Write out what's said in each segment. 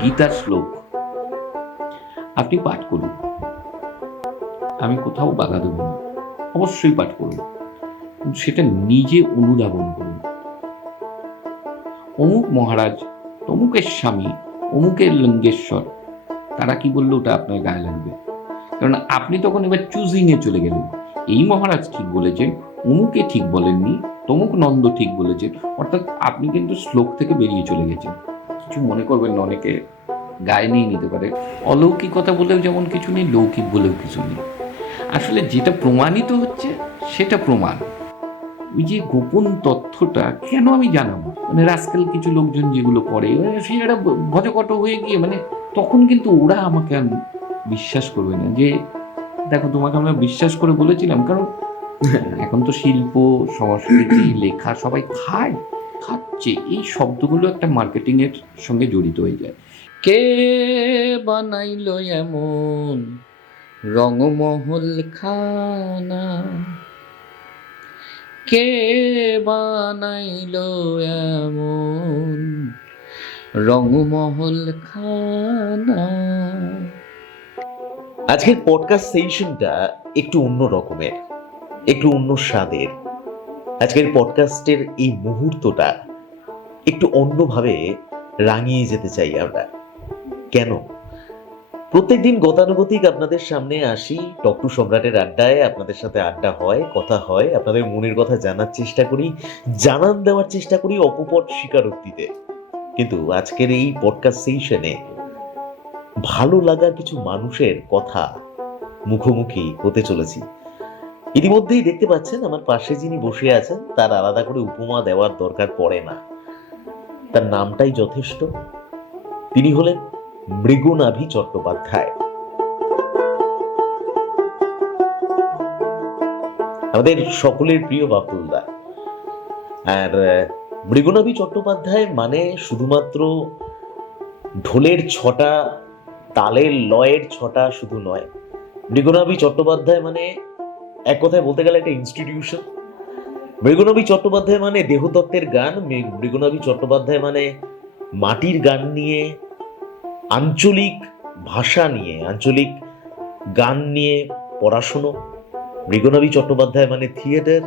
গীতার শ্লোক আপনি পাঠ করুন, আমি কোথাও বাধা দেব না, অবশ্যই পাঠ করুন, সেটা নিজে অনুধাবন করুন। অমুক মহারাজ, তমুকের স্বামী, অমুকের লিঙ্গেশ্বর, তারা কি বললো ওটা আপনার গায়ে লাগবে, কারণ আপনি তখন এবার চুজিংয়ে চলে গেলেন। এই মহারাজ ঠিক বলেছেন, অমুকে ঠিক বলেননি, তমুক নন্দ ঠিক বলেছেন, অর্থাৎ আপনি কিন্তু শ্লোক থেকে বেরিয়ে চলে গেছেন। কিছু মনে করবেন না, অনেকে গায়ে নিয়ে নিতে পারে। অলৌকিকতা বলেও যেমন কিছু নেই, লৌকিক বলেও কিছু নেই। আসলে যেটা প্রমাণিত হচ্ছে সেটা প্রমাণ। ওই যে গোপন তথ্যটা কেন আমি জানাবো, মানে রাস্কেল কিছু লোকজন যেগুলো করে সেটা ভজকট হয়ে গিয়ে, মানে তখন কিন্তু ওরা আমাকে আর বিশ্বাস করবে না যে দেখো তোমাকে আমরা বিশ্বাস করে বলেছিলাম। কারণ এখন তো শিল্প, সংস্কৃতি, লেখা সবাই খাচ্ছে, এই শব্দগুলো একটা মার্কেটিং এর সঙ্গে জড়িত হয়ে যায়। কে বানাইলো এমন রঙমহল খানা, কে বানাইলো এমন রঙমহল খানা। আজকের পডকাস্ট সেশনটা একটু অন্য রকমের, একটু অন্য স্বাদের। আজকের পডকাস্টের এই মুহূর্তটা একটু অন্যভাবে রাঙিয়ে যেতে চাই আমরা। কেন? প্রত্যেকদিন গতানুগতিক আপনাদের সামনে আসি, টক টু সম্রাটের আড্ডায় আপনাদের সাথে আড্ডা হয়, কথা হয়, আপনাদের মনের কথা জানার চেষ্টা করি, জানান দেওয়ার চেষ্টা করি, অকপট স্বীকারোক্তিতে। কিন্তু আজকের এই পডকাস্ট সেশনে ভালো লাগা কিছু মানুষের কথা মুখোমুখি হতে চলেছি। ইতিমধ্যেই দেখতে পাচ্ছেন আমার পাশে যিনি বসে আছেন, তার আলাদা করে উপমা দেওয়ার দরকার পড়ে না, তার নামটাই যথেষ্ট। তিনি হলেন মৃগনাভি চট্টোপাধ্যায়। আমাদের সকলের প্রিয় বাপুলদা। আর মৃগনাভি চট্টোপাধ্যায় মানে শুধুমাত্র ঢোলের ছটা, তালের লয়ের ছটা শুধু নয়। মৃগনাভি চট্টোপাধ্যায় মানে এক কথায় বলতে গেলে একটা ইনস্টিটিউশন। মৃগনাভি চট্টোপাধ্যায় মানে দেহতত্ত্বের গান। মৃগনাভি চট্টোপাধ্যায় মানে মাটির গান নিয়ে, আঞ্চলিক ভাষা নিয়ে, আঞ্চলিক গান নিয়ে পড়াশুনো। মৃগনাভি চট্টোপাধ্যায় মানে থিয়েটার।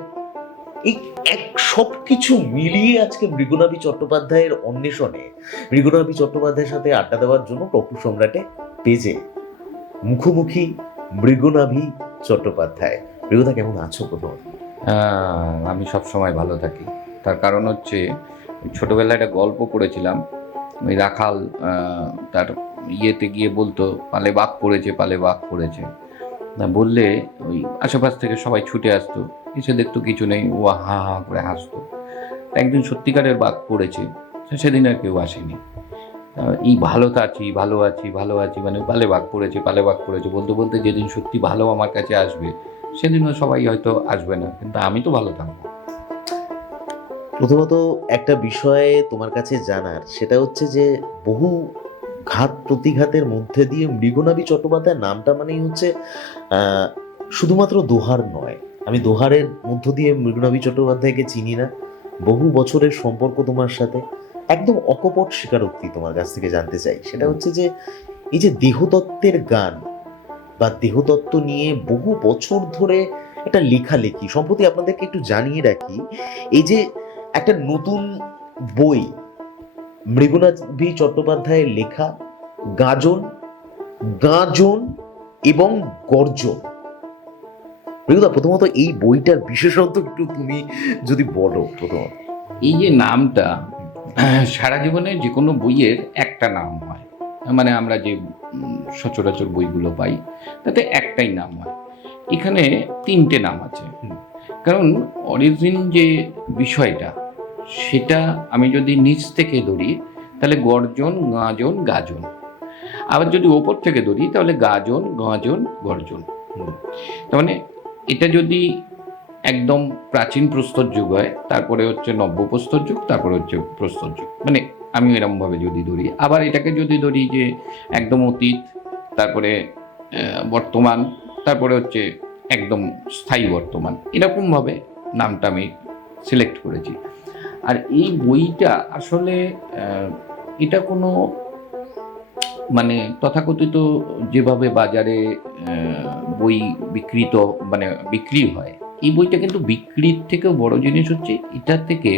এই এক সবকিছু মিলিয়ে আজকে মৃগনাভি চট্টোপাধ্যায়ের অন্বেষণে, মৃগনাভি চট্টোপাধ্যায়ের সাথে আড্ডা দেওয়ার জন্য টক টু সম্রাটে পেজে মুখোমুখি মৃগনাভি চট্টোপাধ্যায়। মৃগদা, কেমন আছো? প্রথম আমি সবসময় ভালো থাকি। তার কারণ হচ্ছে ছোটোবেলায় একটা গল্প পড়েছিলাম, ওই রাখাল তার ইয়েতে গিয়ে বলতো পালে বাঘ পড়েছে, পালে বাঘ পড়েছে। বললে ওই আশেপাশ থেকে সবাই ছুটে আসতো, এসে দেখতো কিছু নেই, ও হা হা করে হাসতো। একদিন সত্যিকারের বাঘ পড়েছে, সেদিন আর কেউ আসেনি। এই ভালো আছি, ভালো আছি, ভালো আছি, মানে পালে বাঘ পড়েছে, পালে বাঘ পড়েছে বলতে বলতে যেদিন সত্যি ভালো আমার কাছে আসবে সেদিনও সবাই হয়তো আসবে না, কিন্তু আমি তো ভালো থাকবো। প্রথমত একটা বিষয়ে তোমার কাছে জানার, সেটা হচ্ছে যে বহু ঘাত প্রতিঘাতের মধ্যে দিয়ে মৃগনাভি চট্টোপাধ্যায় নামটা মানেই হচ্ছে শুধুমাত্র দোহার নয়। আমি দোহারের মধ্য দিয়ে মৃগনাভি চট্টোপাধ্যায়কে চিনি না। বহু বছরের সম্পর্ক তোমার সাথে, একদম অকপট স্বীকারোক্তি তোমার কাছ থেকে জানতে চাই। সেটা হচ্ছে যে এই যে দেহতত্ত্বের গান বা দেহতত্ত্ব নিয়ে বহু বছর ধরে একটা লেখালেখি, সম্প্রতি আপনাদেরকে একটু জানিয়ে রাখি, এই যে একটা নতুন বই মৃগনাভি চট্টোপাধ্যায়ের লেখা, গাজন, গাজন এবং গর্জন। মৃগদা, প্রথমত এই বইটার বিশেষত্ব একটু তুমি যদি বলো। প্রথমত এই যে নামটা, সারা জীবনে যে কোনো বইয়ের একটা নাম হয়, মানে আমরা যে সচরাচর বইগুলো পাই তাতে একটাই নাম হয়, এখানে তিনটে নাম আছে। কারণ অরিজিন যে বিষয়টা, সেটা আমি যদি নিচ থেকে ধরি তাহলে গর্জন, গাজন, গাজন। আবার যদি ওপর থেকে ধরি তাহলে গাজন, গাজন, গর্জন। তার মানে এটা যদি একদম প্রাচীন প্রস্তর যুগ হয়, তারপরে হচ্ছে নব্য প্রস্তর যুগ, তারপরে হচ্ছে প্রস্তর যুগ, মানে আমি এরকমভাবে যদি ধরি। আবার এটাকে যদি ধরি যে একদম অতীত, তারপরে বর্তমান, তারপরে হচ্ছে একদম স্থায়ী বর্তমান, এরকমভাবে নামটা আমি সিলেক্ট করেছি। আর এই বইটা আসলে এটা কোনো মানে তথাকথিত যেভাবে বাজারে বই বিক্রি হয়, এই বইটা কিন্তু বিক্রির থেকেও বড় জিনিস হচ্ছে এটা থেকে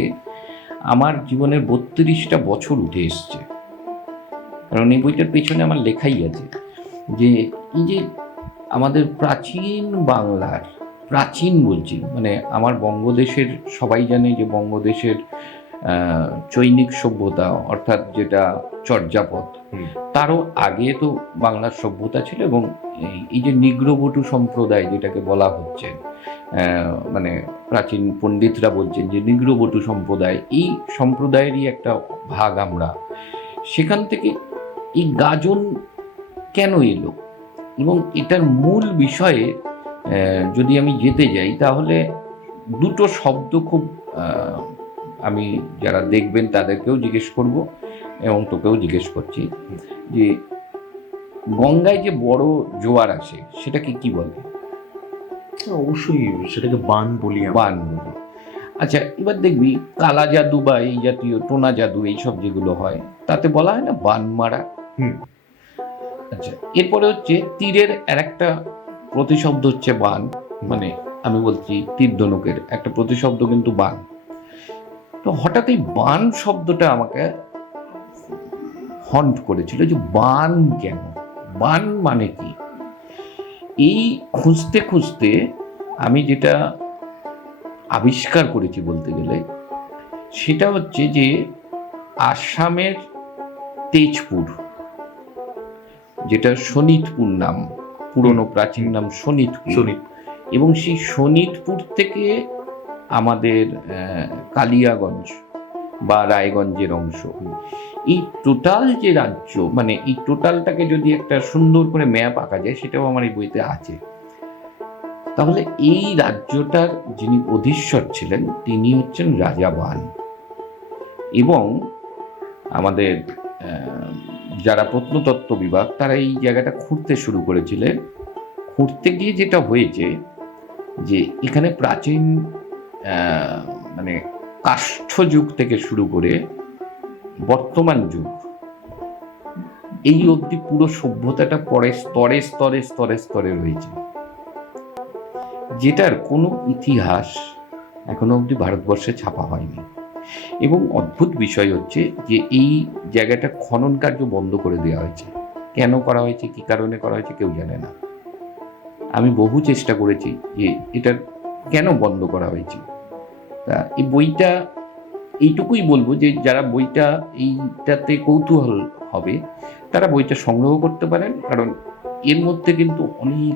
আমার জীবনের 32টা বছর উঠে এসছে। কারণ এই বইটার পেছনে আমার লেখাই আছে যে এই যে আমাদের প্রাচীন বাংলার, প্রাচীন বলছি মানে আমার বঙ্গদেশের, সবাই জানে যে বঙ্গদেশের চৈনিক সভ্যতা অর্থাৎ যেটা চর্যাপদ, তারও আগে তো বাংলার সভ্যতা ছিল। এবং এই যে নিগ্রোবটু সম্প্রদায় যেটাকে বলা হচ্ছে, মানে প্রাচীন পণ্ডিতরা বলছেন যে নিগ্রোবটু সম্প্রদায়, এই সম্প্রদায়েরই একটা ভাগ আমরা। সেখান থেকে এই গাজন কেন এলো এবং এটার মূল বিষয়ে যদি আমি যেতে যাই তাহলে দুটো শব্দ খুব আমি যারা দেখবেন তাদেরকেও জিজ্ঞেস করব এবং তোকেও জিজ্ঞেস করছি যে গঙ্গায় যে বড় জোয়ার আসে সেটাকে কি বলে? অবশ্যই সেটাকে বান বলি আমরা। বান বলে। আচ্ছা, এবার দেখবি কালা জাদু বা এই জাতীয় টোনা জাদু এইসব যেগুলো হয় তাতে বলা হয় না বান মারা। আচ্ছা, এরপরে হচ্ছে তীরের আরেকটা প্রতিশব্দ হচ্ছে বান, মানে আমি বলছি তীর ধনুকের একটা প্রতিশব্দ কিন্তু বান। তো হঠাৎ এই বান শব্দটা আমাকে হন্ট করেছিল যে বান কেন, বান মানে কি? এই খুঁজতে খুঁজতে আমি যেটা আবিষ্কার করেছি বলতে গেলে সেটা হচ্ছে যে আসামের তেজপুর, যেটা শোনিতপুর নাম, পুরনো প্রাচীন নাম শোনিতপুর, এবং সেই শোনিতপুর থেকে আমাদের কালিয়াগঞ্জ বা রায়গঞ্জের অংশ, এই টোটাল যে রাজ্য, মানে এই টোটালটাকে যদি একটা সুন্দর করে ম্যাপ আঁকা যায়, সেটাও আমার এই বইতে আছে। তাহলে এই রাজ্যটার যিনি অধীশ্বর ছিলেন তিনি হচ্ছেন রাজা বান। এবং আমাদের যারা প্রত্নতত্ত্ব বিভাগ তারা এই জায়গাটা খুঁড়তে শুরু করেছিলেন। খুঁড়তে গিয়ে যেটা হয়েছে যে এখানে প্রাচীন মানে কাষ্ঠ যুগ থেকে শুরু করে বর্তমান যুগ এই অবধি পুরো সভ্যতাটা পরে স্তরে স্তরে স্তরে স্তরে রয়েছে, যেটার কোনো ইতিহাস এখনো অবধি ভারতবর্ষে ছাপা হয়নি। এবং অদ্ভুত বিষয় হচ্ছে যে এই জায়গাটা খনন কার্য বন্ধ করে দেওয়া হয়েছে। কেন করা হয়েছে, কি কারণে করা হয়েছে কেউ জানে না। আমি বহু চেষ্টা করেছি যে এটা কেন বন্ধ করা হয়েছে। তা এই বইটা এইটুকুই বলবো যে যারা বইটা এইটাতে কৌতূহল হবে তারা বইটা সংগ্রহ করতে পারেন, কারণ এর মধ্যে কিন্তু অনেক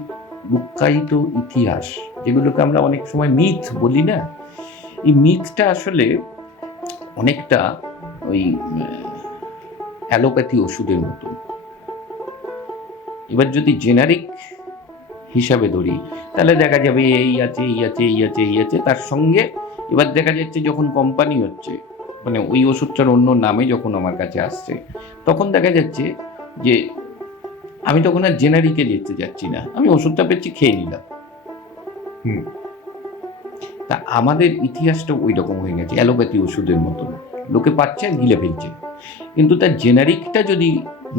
লুক্কায়িত ইতিহাস, যেগুলোকে আমরা অনেক সময় মিথ বলি না, এই মিথটা আসলে অনেকটা ওই অ্যালোপ্যাথি ওষুধের মতো। এবার যদি জেনারিক হিসাবে ধরি তাহলে দেখা যাবে এই আছে এই আছে এই আছে এই আছে, তার সঙ্গে এবার দেখা যাচ্ছে যখন কোম্পানি হচ্ছে, মানে ওই ওষুধটার অন্য নামে যখন আমার কাছে আসছে, তখন দেখা যাচ্ছে যে আমি তখন আর জেনারিকে যেতে যাচ্ছি না, আমি ওষুধটা পেয়েছি খেয়ে নিলাম। তা আমাদের ইতিহাসটা ওই রকম হয়ে গেছে, অ্যালোপ্যাথি ওষুধের মতন, লোকে পাচ্ছে আর গিলে ফেলছে। কিন্তু তার জেনারিকটা যদি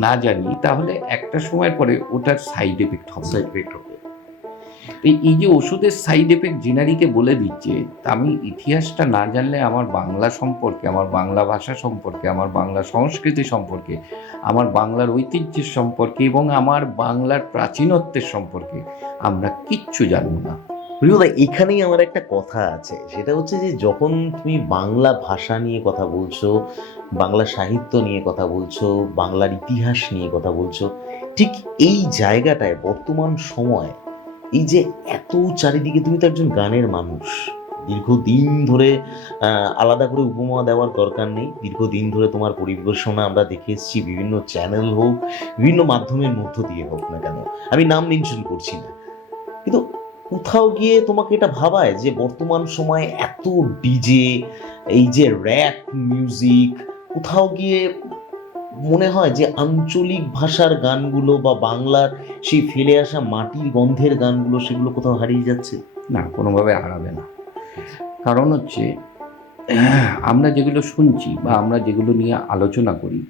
না জানি তাহলে একটা সময় পরে ওটার সাইড এফেক্ট হবে। এই যে ওষুধের সাইড এফেক্ট জেনারিকে বলে দিচ্ছে, তা আমি ইতিহাসটা না জানলে আমার বাংলা সম্পর্কে, আমার বাংলা ভাষা সম্পর্কে, আমার বাংলা সংস্কৃতি সম্পর্কে, আমার বাংলার ঐতিহ্যের সম্পর্কে এবং আমার বাংলার প্রাচীনত্বের সম্পর্কে আমরা কিচ্ছু জানবো না। প্রিয়দা, এখানেই আমার একটা কথা আছে, সেটা হচ্ছে যে যখন তুমি বাংলা ভাষা নিয়ে কথা বলছো, বাংলা সাহিত্য নিয়ে কথা বলছো, বাংলার ইতিহাস নিয়ে কথা বলছো, ঠিক এই জায়গাটায় বর্তমান সময় এই যে এত চারিদিকে, তুমি তো একজন গানের মানুষ, দীর্ঘদিন ধরে আলাদা করে উপমা দেওয়ার দরকার নেই, দীর্ঘদিন ধরে তোমার পরিবেশনা আমরা দেখে এসেছি, বিভিন্ন চ্যানেল হোক, বিভিন্ন মাধ্যমের মধ্য দিয়ে হোক না কেন, আমি নাম মেনশন করছি না, কিন্তু কোথাও গিয়ে তোমাকে এটা ভাবায় যে বর্তমান সময়ে এত ডিজে, এই যে র্যাপ মিউজিক, কোথাও গিয়ে মনে হয় যে আঞ্চলিক ভাষার গানগুলো বা বাংলার সেই ফেলে আসা মাটির গন্ধের গানগুলো, সেগুলো কোথাও হারিয়ে যাচ্ছে? না, কোনোভাবে হারাবে না। কারণ হচ্ছে আমরা যেগুলো শুনছি বা আমরা যেগুলো নিয়ে আলোচনা করি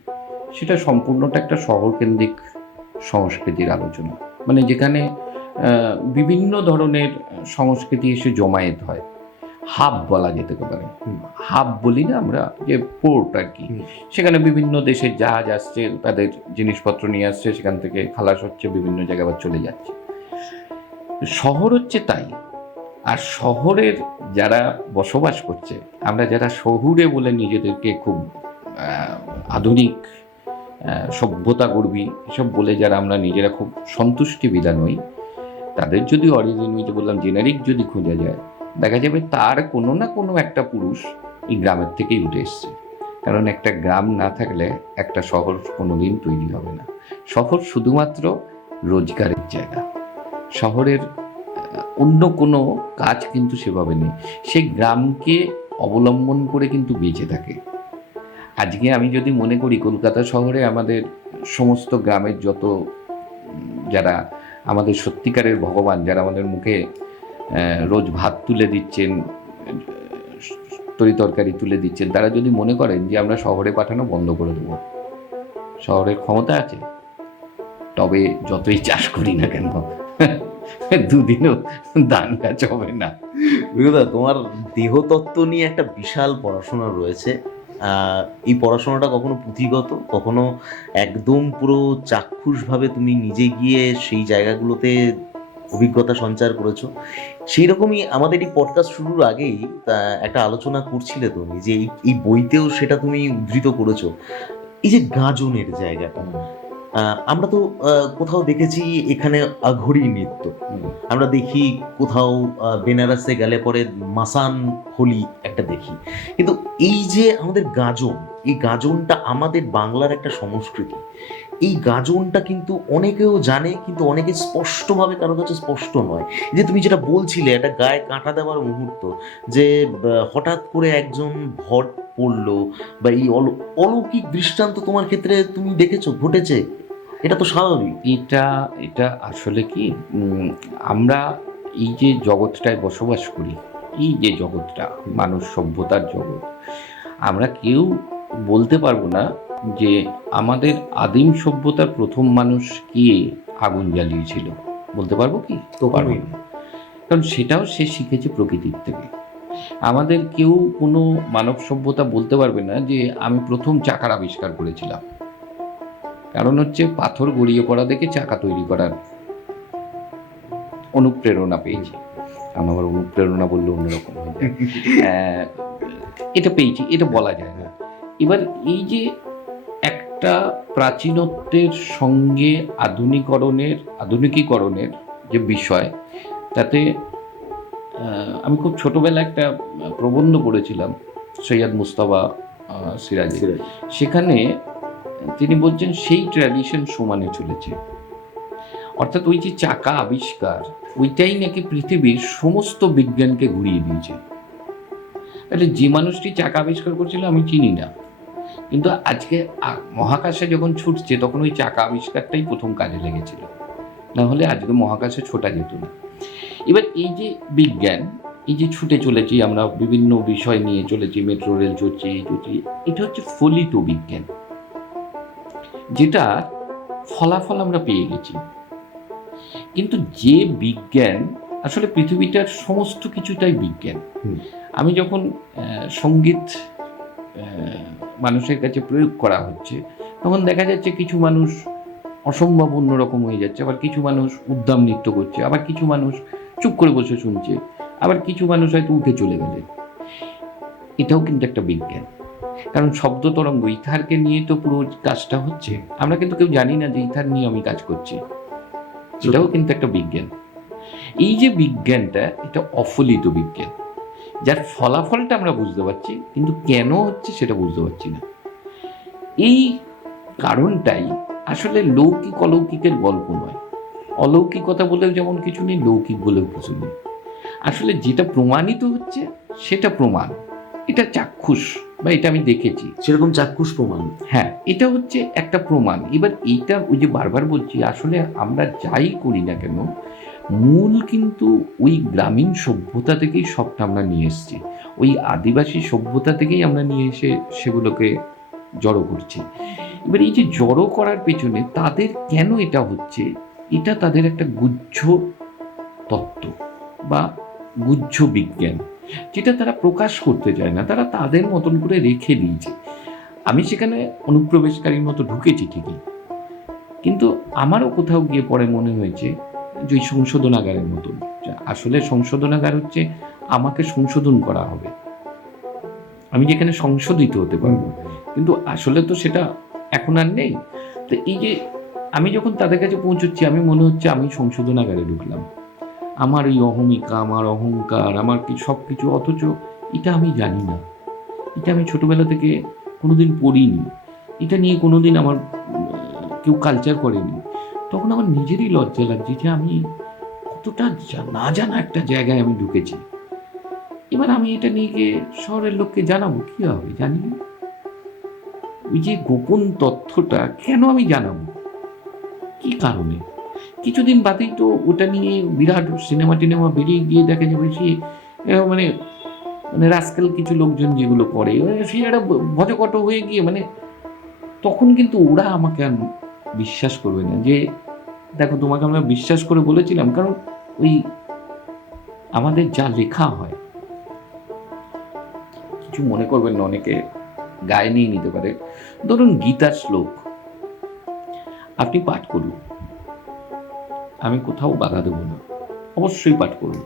সেটা সম্পূর্ণটা একটা শহরকেন্দ্রিক সংস্কৃতির আলোচনা, মানে যেখানে বিভিন্ন ধরনের সংস্কৃতি এসে জমায়েত হয়। হাব বলা যেতে পারে, হাব বলি না আমরা, যে পোর্ট আর কি। সেখানে বিভিন্ন দেশের জাহাজ আসছে, তাদের জিনিসপত্র নিয়ে আসছে, সেখান থেকে খালাস হচ্ছে, বিভিন্ন জায়গায় আবার চলে যাচ্ছে। শহর হচ্ছে তাই। আর শহরের যারা বসবাস করছে, আমরা যারা শহুরে বলে নিজেদেরকে খুব আধুনিক সভ্যতা গর্বী এসব বলে যারা আমরা নিজেরা খুব সন্তুষ্টি বিধান হই, তাদের যদি অরিজিন, যে বললাম জেনারিক যদি খোঁজা যায়, দেখা যাবে তার কোনো না কোনো একটা পুরুষ এই গ্রামের থেকেই উঠে এসছে। কারণ একটা গ্রাম না থাকলে একটা শহর কোনোদিন তৈরি হবে না। শহর শুধুমাত্র রোজগারের জায়গা, শহরের অন্য কোনো কাজ কিন্তু সেভাবে নেই। সেই গ্রামকে অবলম্বন করে কিন্তু বেঁচে থাকে। আজকে আমি যদি মনে করি কলকাতা শহরে আমাদের সমস্ত গ্রামের যত যারা আমাদের সত্যিকারের ভগবান, যারা আমাদের মুখে রোজ ভাত তুলে দিচ্ছেন, তরি তরকারি তুলে দিচ্ছেন, তারা যদি মনে করেন যে আমরা শহরে পাঠানো বন্ধ করে দেবো, শহরের ক্ষমতা আছে, তবে যতই চাষ করি না কেন দুদিনও ধান গাছ হবে না। বিনোদা, তোমার দেহতত্ত্ব নিয়ে একটা বিশাল পড়াশোনা রয়েছে। এই পড়াশোনাটা কখনো পুঁথিগত, কখনো একদম পুরো চাক্ষুষভাবে তুমি নিজে গিয়ে সেই জায়গাগুলোতে অভিজ্ঞতা সঞ্চার করেছো। সেই রকমই আমাদের এই পডকাস্ট শুরুর আগেই একটা আলোচনা করছিলে তুমি, যে এই বইতেও সেটা তুমি উদ্ধৃত করেছো, এই যে গাজনের জায়গাটা। আমরা তো কোথাও দেখেছি এখানে আঘড়ি নৃত্য, আমরা দেখি কোথাও বেনারসে গেলে পরে মাসান হোলি একটা দেখি, কিন্তু এই যে আমাদের গাজন, এই গাজনটা আমাদের বাংলার একটা সংস্কৃতি। এই গাজনটা কিন্তু অনেকেও জানে, কিন্তু অনেকে স্পষ্টভাবে কারো কাছে স্পষ্ট নয়। যে তুমি যেটা বলছিলে, একটা গায়ে কাঁটা দেওয়ার মুহূর্ত, যে হঠাৎ করে একজন ভট পড়লো, বা এই অলৌকিক দৃষ্টান্ত তোমার ক্ষেত্রে তুমি দেখেছো, ঘটেছে, এটা তো স্বাভাবিক। এটা আসলে কি, আমরা এই যে জগৎটায় বসবাস করি, এই যে জগৎটা মানুষ সভ্যতার জগৎ, আমরা কেউ বলতে পারবো না যে আমাদের আদিম সভ্যতার প্রথম মানুষ কে আগুন জ্বালিয়েছিল। বলতে পারবো কি? তো পারবো না, কারণ সেটাও সে শিখেছে প্রকৃতির থেকে। আমাদের কেউ কোনো মানব সভ্যতা বলতে পারবে না যে আমি প্রথম চাকার আবিষ্কার করেছিলাম, কারণ হচ্ছে পাথর গড়িয়ে পড়া দেখে চাকা তৈরি করার অনুপ্রেরণা পেয়েছি। কারণ আমার অনুপ্রেরণা বললে অন্যরকম হয়ে যায়। এটা পেয়েছি, এটা বলা যায় না। এবার এই যে একটা প্রাচীনত্বের সঙ্গে আধুনিকীকরণের যে বিষয়, তাতে আমি খুব ছোটবেলায় একটা প্রবন্ধ পড়েছিলাম সৈয়দ মুস্তাফা সিরাজের। সেখানে তিনি বলছেন সেই ট্র্যাডিশন সমানে চলেছে, অর্থাৎ ওই যে চাকা আবিষ্কার, ওইটাই নাকি পৃথিবীর সমস্ত বিজ্ঞানকে ঘুরিয়ে দিয়েছে। তাহলে যে মানুষটি চাকা আবিষ্কার করছিল আমি চিনি না, কিন্তু আজকে মহাকাশে যখন ছুটছে তখন ওই চাকা আবিষ্কারটাই প্রথম কাজে লেগেছিল, না হলে আজকে মহাকাশে ছোটা যেত না। এবার এই যে বিজ্ঞান, এই যে ছুটে চলেছি আমরা, বিভিন্ন বিষয় নিয়ে চলেছি, মেট্রো রেল চলছে, এটা হচ্ছে ফলিত বিজ্ঞান, যেটা ফলাফল আমরা পেয়ে গেছি। কিন্তু যে বিজ্ঞান, আসলে পৃথিবীটার সমস্ত কিছুটাই বিজ্ঞান। আমি যখন সঙ্গীত মানুষের কাছে প্রয়োগ করা হচ্ছে, তখন দেখা যাচ্ছে কিছু মানুষ অসম্ভব অন্যরকম হয়ে যাচ্ছে, আবার কিছু মানুষ উদ্দাম নৃত্য করছে, আবার কিছু মানুষ চুপ করে বসে শুনছে, আবার কিছু মানুষ হয়তো উঠে চলে গেলেন। এটাও কিন্তু একটা বিজ্ঞান, কারণ শব্দ তরঙ্গ, ইথারকে নিয়ে তো পুরো কাজটা হচ্ছে। আমরা কিন্তু কেউ জানি না যে ইথার নিয়ে আমি কাজ করছি, এটাও কিন্তু একটা বিজ্ঞান। এই যে বিজ্ঞানটা, এটা অফলিত বিজ্ঞান, যার ফলাফলটা আমরা বুঝতে পারছি, কিন্তু কেন হচ্ছে সেটা বুঝতে পারছি না। এই কারণটাই আসলে লৌকিক অলৌকিকের গল্প নয়। অলৌকিকতা বলেও যেমন কিছু নেই, লৌকিক বলেও কিছু নেই। আসলে যেটা প্রমাণিত হচ্ছে সেটা প্রমাণ, এটা চাক্ষুষ, বা এটা আমি দেখেছি, সেরকম চাক্ষুষ প্রমাণ। হ্যাঁ, এটা হচ্ছে একটা প্রমাণ। এবার এইটা ওই যে বারবার বলছি, আসলে আমরা যাই করি না কেন, মূল কিন্তু ওই গ্রামীণ সভ্যতা থেকেই সবটা আমরা নিয়ে এসেছি, ওই আদিবাসী সভ্যতা থেকেই আমরা নিয়ে এসে সেগুলোকে জড়ো করছি। এবার এই যে জড়ো করার পেছনে তাদের কেন এটা হচ্ছে, এটা তাদের একটা গুচ্ছ তত্ত্ব বা গুচ্ছ বিজ্ঞান, যেটা তারা প্রকাশ করতে চায় না, তারা তাদের মতন করে রেখে দিয়েছে। আমি সেখানে অনুপ্রবেশকারীর মতো ঢুকেছি ঠিকই, কিন্তু আমারও কোথাও গিয়ে পরে মনে হয়েছে যে ওই সংশোধনাগারের মতন, আসলে সংশোধনাগার হচ্ছে আমাকে সংশোধন করা হবে, আমি যেখানে সংশোধিত হতে পারবো, কিন্তু আসলে তো সেটা এখন আর নেই। তো এই যে আমি যখন তাদের কাছে পৌঁছচ্ছি, আমি মনে হচ্ছে আমি সংশোধনাগারে ঢুকলাম, আমার এই অহমিকা, আমার অহংকার, আমার কি সব কিছু, অথচ এটা আমি জানি না, এটা আমি ছোটবেলা থেকে কোনোদিন পড়িনি, এটা নিয়ে কোনোদিন আমার কেউ কালচার করেনি। তখন আমার নিজেরই লজ্জা লাগছে যে আমি কতটা না জানা একটা জায়গায় আমি ঢুকেছি। এবার আমি এটা নিয়ে গিয়ে শহরের লোককে জানাবো, কি হবে জানি না। ওই যে গোপন তথ্যটা কেন আমি জানাবো, কি কারণে? কিছুদিন বাদেই তো ওটা নিয়ে বিরাট সিনেমা টিনেমা বেরিয়ে গিয়ে দেখা যাবে সে মানে মানে রাস্কেল কিছু লোকজন যেগুলো করে সে একটা ভজকট হয়ে গিয়ে, মানে তখন কিন্তু ওরা আমাকে আর বিশ্বাস করবে না যে দেখো তোমাকে আমরা বিশ্বাস করে বলেছিলাম। কারণ ওই আমাদের যা লেখা হয়, কিছু মনে করবেন না, অনেকে গায়ে নিয়ে নিতে পারে, ধরুন গীতার শ্লোক আপনি পাঠ করুন, আমি কোথাও বাধা দেব না, অবশ্যই পাঠ করুন,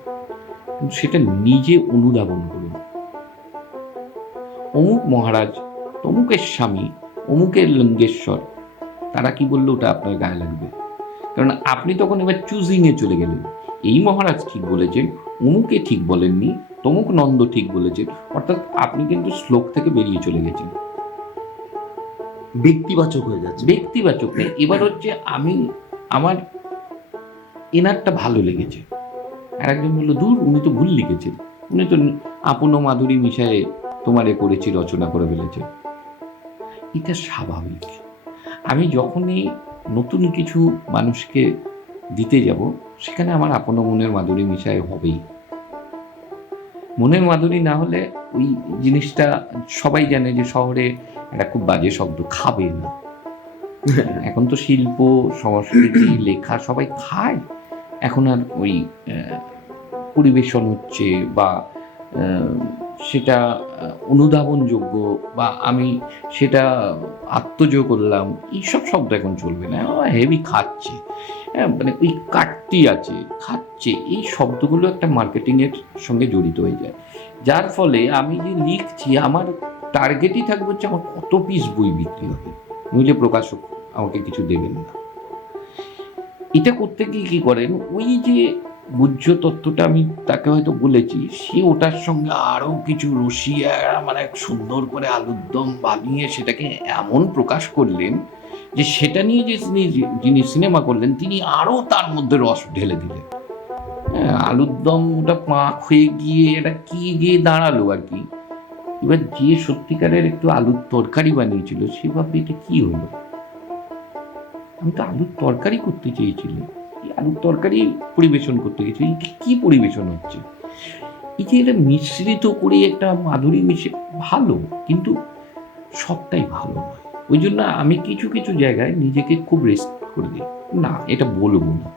কিন্তু সেটা নিজে অনুধাবন করুন। অমুক মহারাজ, তমুকের স্বামী, অমুকের লিঙ্গেশ্বর, তারা কি বললো ওটা আপনার গায়ে লাগবে, কারণ আপনি তখন এবার চুজিংয়ে চলে গেলেন। এই মহারাজ ঠিক বলেছেন, অমুকে ঠিক বলেননি, তমুক নন্দ ঠিক বলেছেন, অর্থাৎ আপনি কিন্তু শ্লোক থেকে বেরিয়ে চলে গেছেন, ব্যক্তিবাচক হয়ে যাচ্ছে। ব্যক্তিবাচক নেই। এবার হচ্ছে আমি আমার এনারটা ভালো লেগেছে, আর একজন বললো দূর উনি তো ভুল লিখেছেন, উনি তো আপন মাধুরী মিশায়ে তোমারে করেছি রচনা করে ফেলেছে। এটা স্বাভাবিক। আমি যখনই নতুন কিছু মানুষকে দিতে যাব, সেখানে আমার আপন মনের মাধুরী মিশায় হবেই। মনের মাধুরী না হলে ওই জিনিসটা সবাই জানে যে শহরে একটা খুব বাজে শব্দ, খাবে না। এখন তো শিল্প, সংস্কৃতি, লেখা সবাই খায়, এখন আর ওই পরিবেশন হচ্ছে বা সেটা অনুধাবনযোগ্য বা আমি সেটা আত্মজ করলাম, এইসব শব্দ এখন চলবে না। হেভি খাচ্ছে, মানে ওই কাটতি আছে, খাচ্ছে, এই শব্দগুলো একটা মার্কেটিংয়ের সঙ্গে জড়িত হয়ে যায়, যার ফলে আমি যে লিখছি আমার টার্গেটই থাকবে হচ্ছে আমার কত পিস বই বিক্রি হবে, নইলে প্রকাশক আমাকে কিছু দেবেন না। এটা করতে গিয়ে কী করেন, ওই যে গুহ্য তত্ত্বটা আমি তাকে হয়তো বলেছি, সে ওটার সঙ্গে আরও কিছু রসিয়া মানে সুন্দর করে আলুর দম বানিয়ে সেটাকে এমন প্রকাশ করলেন যে সেটা নিয়ে যে যিনি সিনেমা করলেন তিনি আরও তার মধ্যে রস ঢেলে দিলেন। হ্যাঁ, আলুর দম ওটা পাক হয়ে গিয়ে এটা কি গিয়ে দাঁড়ালো আর কি। এবার যে সত্যিকারের একটু আলুর তরকারি বানিয়েছিল সে ভাববে এটা কি হলো, আমি তো আলুর তরকারি করতে চেয়েছিলাম, আলুর তরকারি পরিবেশন করতে গেছি, কি পরিবেশন হচ্ছে। এই যে এটা মিশ্রিত করে একটা মাধুরী মিশে ভালো, কিন্তু সবটাই ভালো নয়। ওই জন্য আমি কিছু কিছু জায়গায় নিজেকে খুব রেস্ট করে দিই, না এটা বলবো না,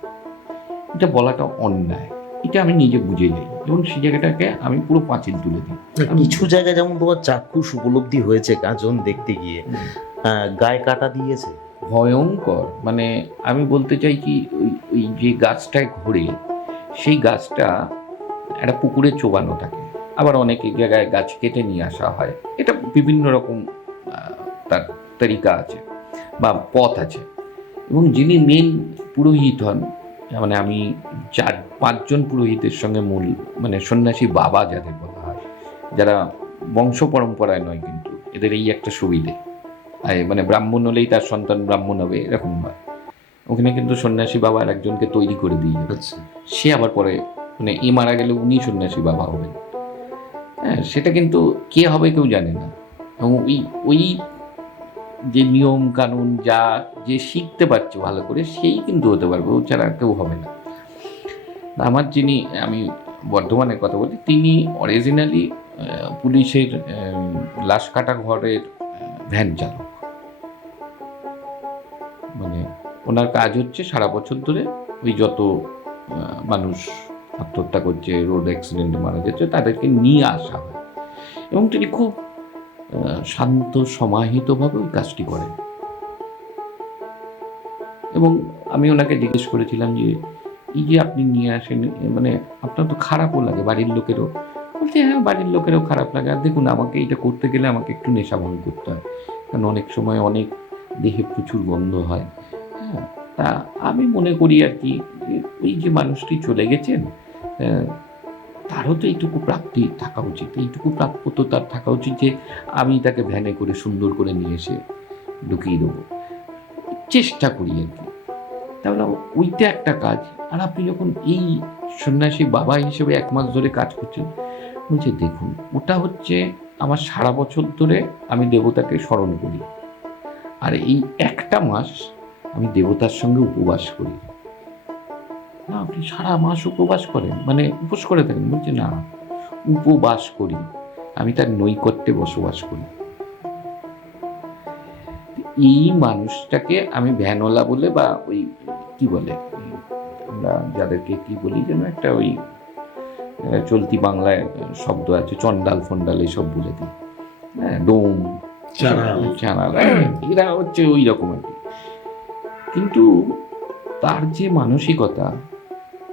এটা বলাটা অন্যায়, এটা আমি নিজে বুঝে যাই এবং সেই জায়গাটাকে আমি পুরো পাঁচিল তুলে দিই। কিছু জায়গায় যেমন তোমার চাক্ষুষ উপলব্ধি হয়েছে কাজন দেখতে গিয়ে, গায়ে কাটা দিয়েছে ভয়ঙ্কর। মানে আমি বলতে চাই কি, ওই যে গাছটায় ঘোরে সেই গাছটা একটা পুকুরে চোবানো থাকে, আবার অনেক জায়গায় গাছ কেটে নিয়ে আসা হয়, এটা বিভিন্ন রকম তার তরিকা আছে বা পথ আছে। এবং যিনি মেন পুরোহিত হন, মানে আমি 4-5 জন পুরোহিতের সঙ্গে মূল মানে সন্ন্যাসী বাবা যাদের বলা হয়, যারা বংশ পরম্পরায় নয়, কিন্তু এদের এই একটা সুবিধে, মানে ব্রাহ্মণ হলেই তার সন্তান ব্রাহ্মণ হবে এরকম নয়, ওখানে কিন্তু সন্ন্যাসী বাবা আর একজনকে তৈরি করে দিয়ে যাবে, সে আবার পরে মানে এ মারা গেলে উনি সন্ন্যাসী বাবা হবেন। হ্যাঁ, সেটা কিন্তু কে হবে কেউ জানে না, এবং ওই যে নিয়ম কানুন যা যে শিখতে পারছে ভালো করে সেই কিন্তু হতে পারবে, ও ছাড়া কেউ হবে না। আমার যিনি, আমি বর্ধমানের কথা বলি, তিনি অরিজিনালি পুলিশের লাশ কাটা ঘরের ভ্যান চালক, মানে ওনার কাজ হচ্ছে সারা বছর ধরে ওই যত মানুষ আত্মহত্যা করছে, রোড অ্যাক্সিডেন্টে মারা যাচ্ছে, তাদেরকে নিয়ে আসা হয় এবং তিনি খুব শান্ত সমাহিতভাবে ওই কাজটি করেন। এবং আমি ওনাকে জিজ্ঞেস করেছিলাম যে এই যে আপনি নিয়ে আসেন, মানে আপনার তো খারাপও লাগে, বাড়ির লোকেরও? বলছে হ্যাঁ, বাড়ির লোকেরও খারাপ লাগে। আর দেখুন, আমাকে এটা করতে গেলে আমাকে একটু নেশা ভাঙ করতে হয়, কারণ অনেক সময় অনেক দেহে প্রচুর গন্ধ হয়। হ্যাঁ, তা আমি মনে করি আর কি, যে ওই যে মানুষটি চলে গেছেন, তারও তো এইটুকু প্রাপ্তি থাকা উচিত, এইটুকু প্রাপ্য তো তার থাকা উচিত যে আমি তাকে ভ্যানে করে সুন্দর করে নিয়ে এসে ঢুকিয়ে দেবো। চেষ্টা করি আর কি। তাহলে ওইটা একটা কাজ। আর আপনি যখন এই সন্ন্যাসী বাবা হিসেবে 1 মাস ধরে কাজ করছেন, বলছে দেখুন, ওটা হচ্ছে আমার সারা বছর ধরে আমি দেবতাকে স্মরণ করি, আর এই একটা মাস আমি দেবতার সঙ্গে উপবাস করি। না, আপনি সারা মাস উপবাস করেন, মানে উপোস করে থাকেন? বলছে না, উপবাস করি, আমি তার নৈকট্যে বসবাস করি। এই মানুষটাকে আমি ভ্যানওয়ালা বলে, বা ওই কি বলে, আমরা যাদেরকে কি বলি যেন একটা ওই চলতি বাংলায় শব্দ আছে, চন্ডাল ফন্ডাল এইসব বলে দিই, হ্যাঁ, ডোম, চানাল, এরা হচ্ছে ওই রকম আর কি। কিন্তু তার যে মানসিকতা,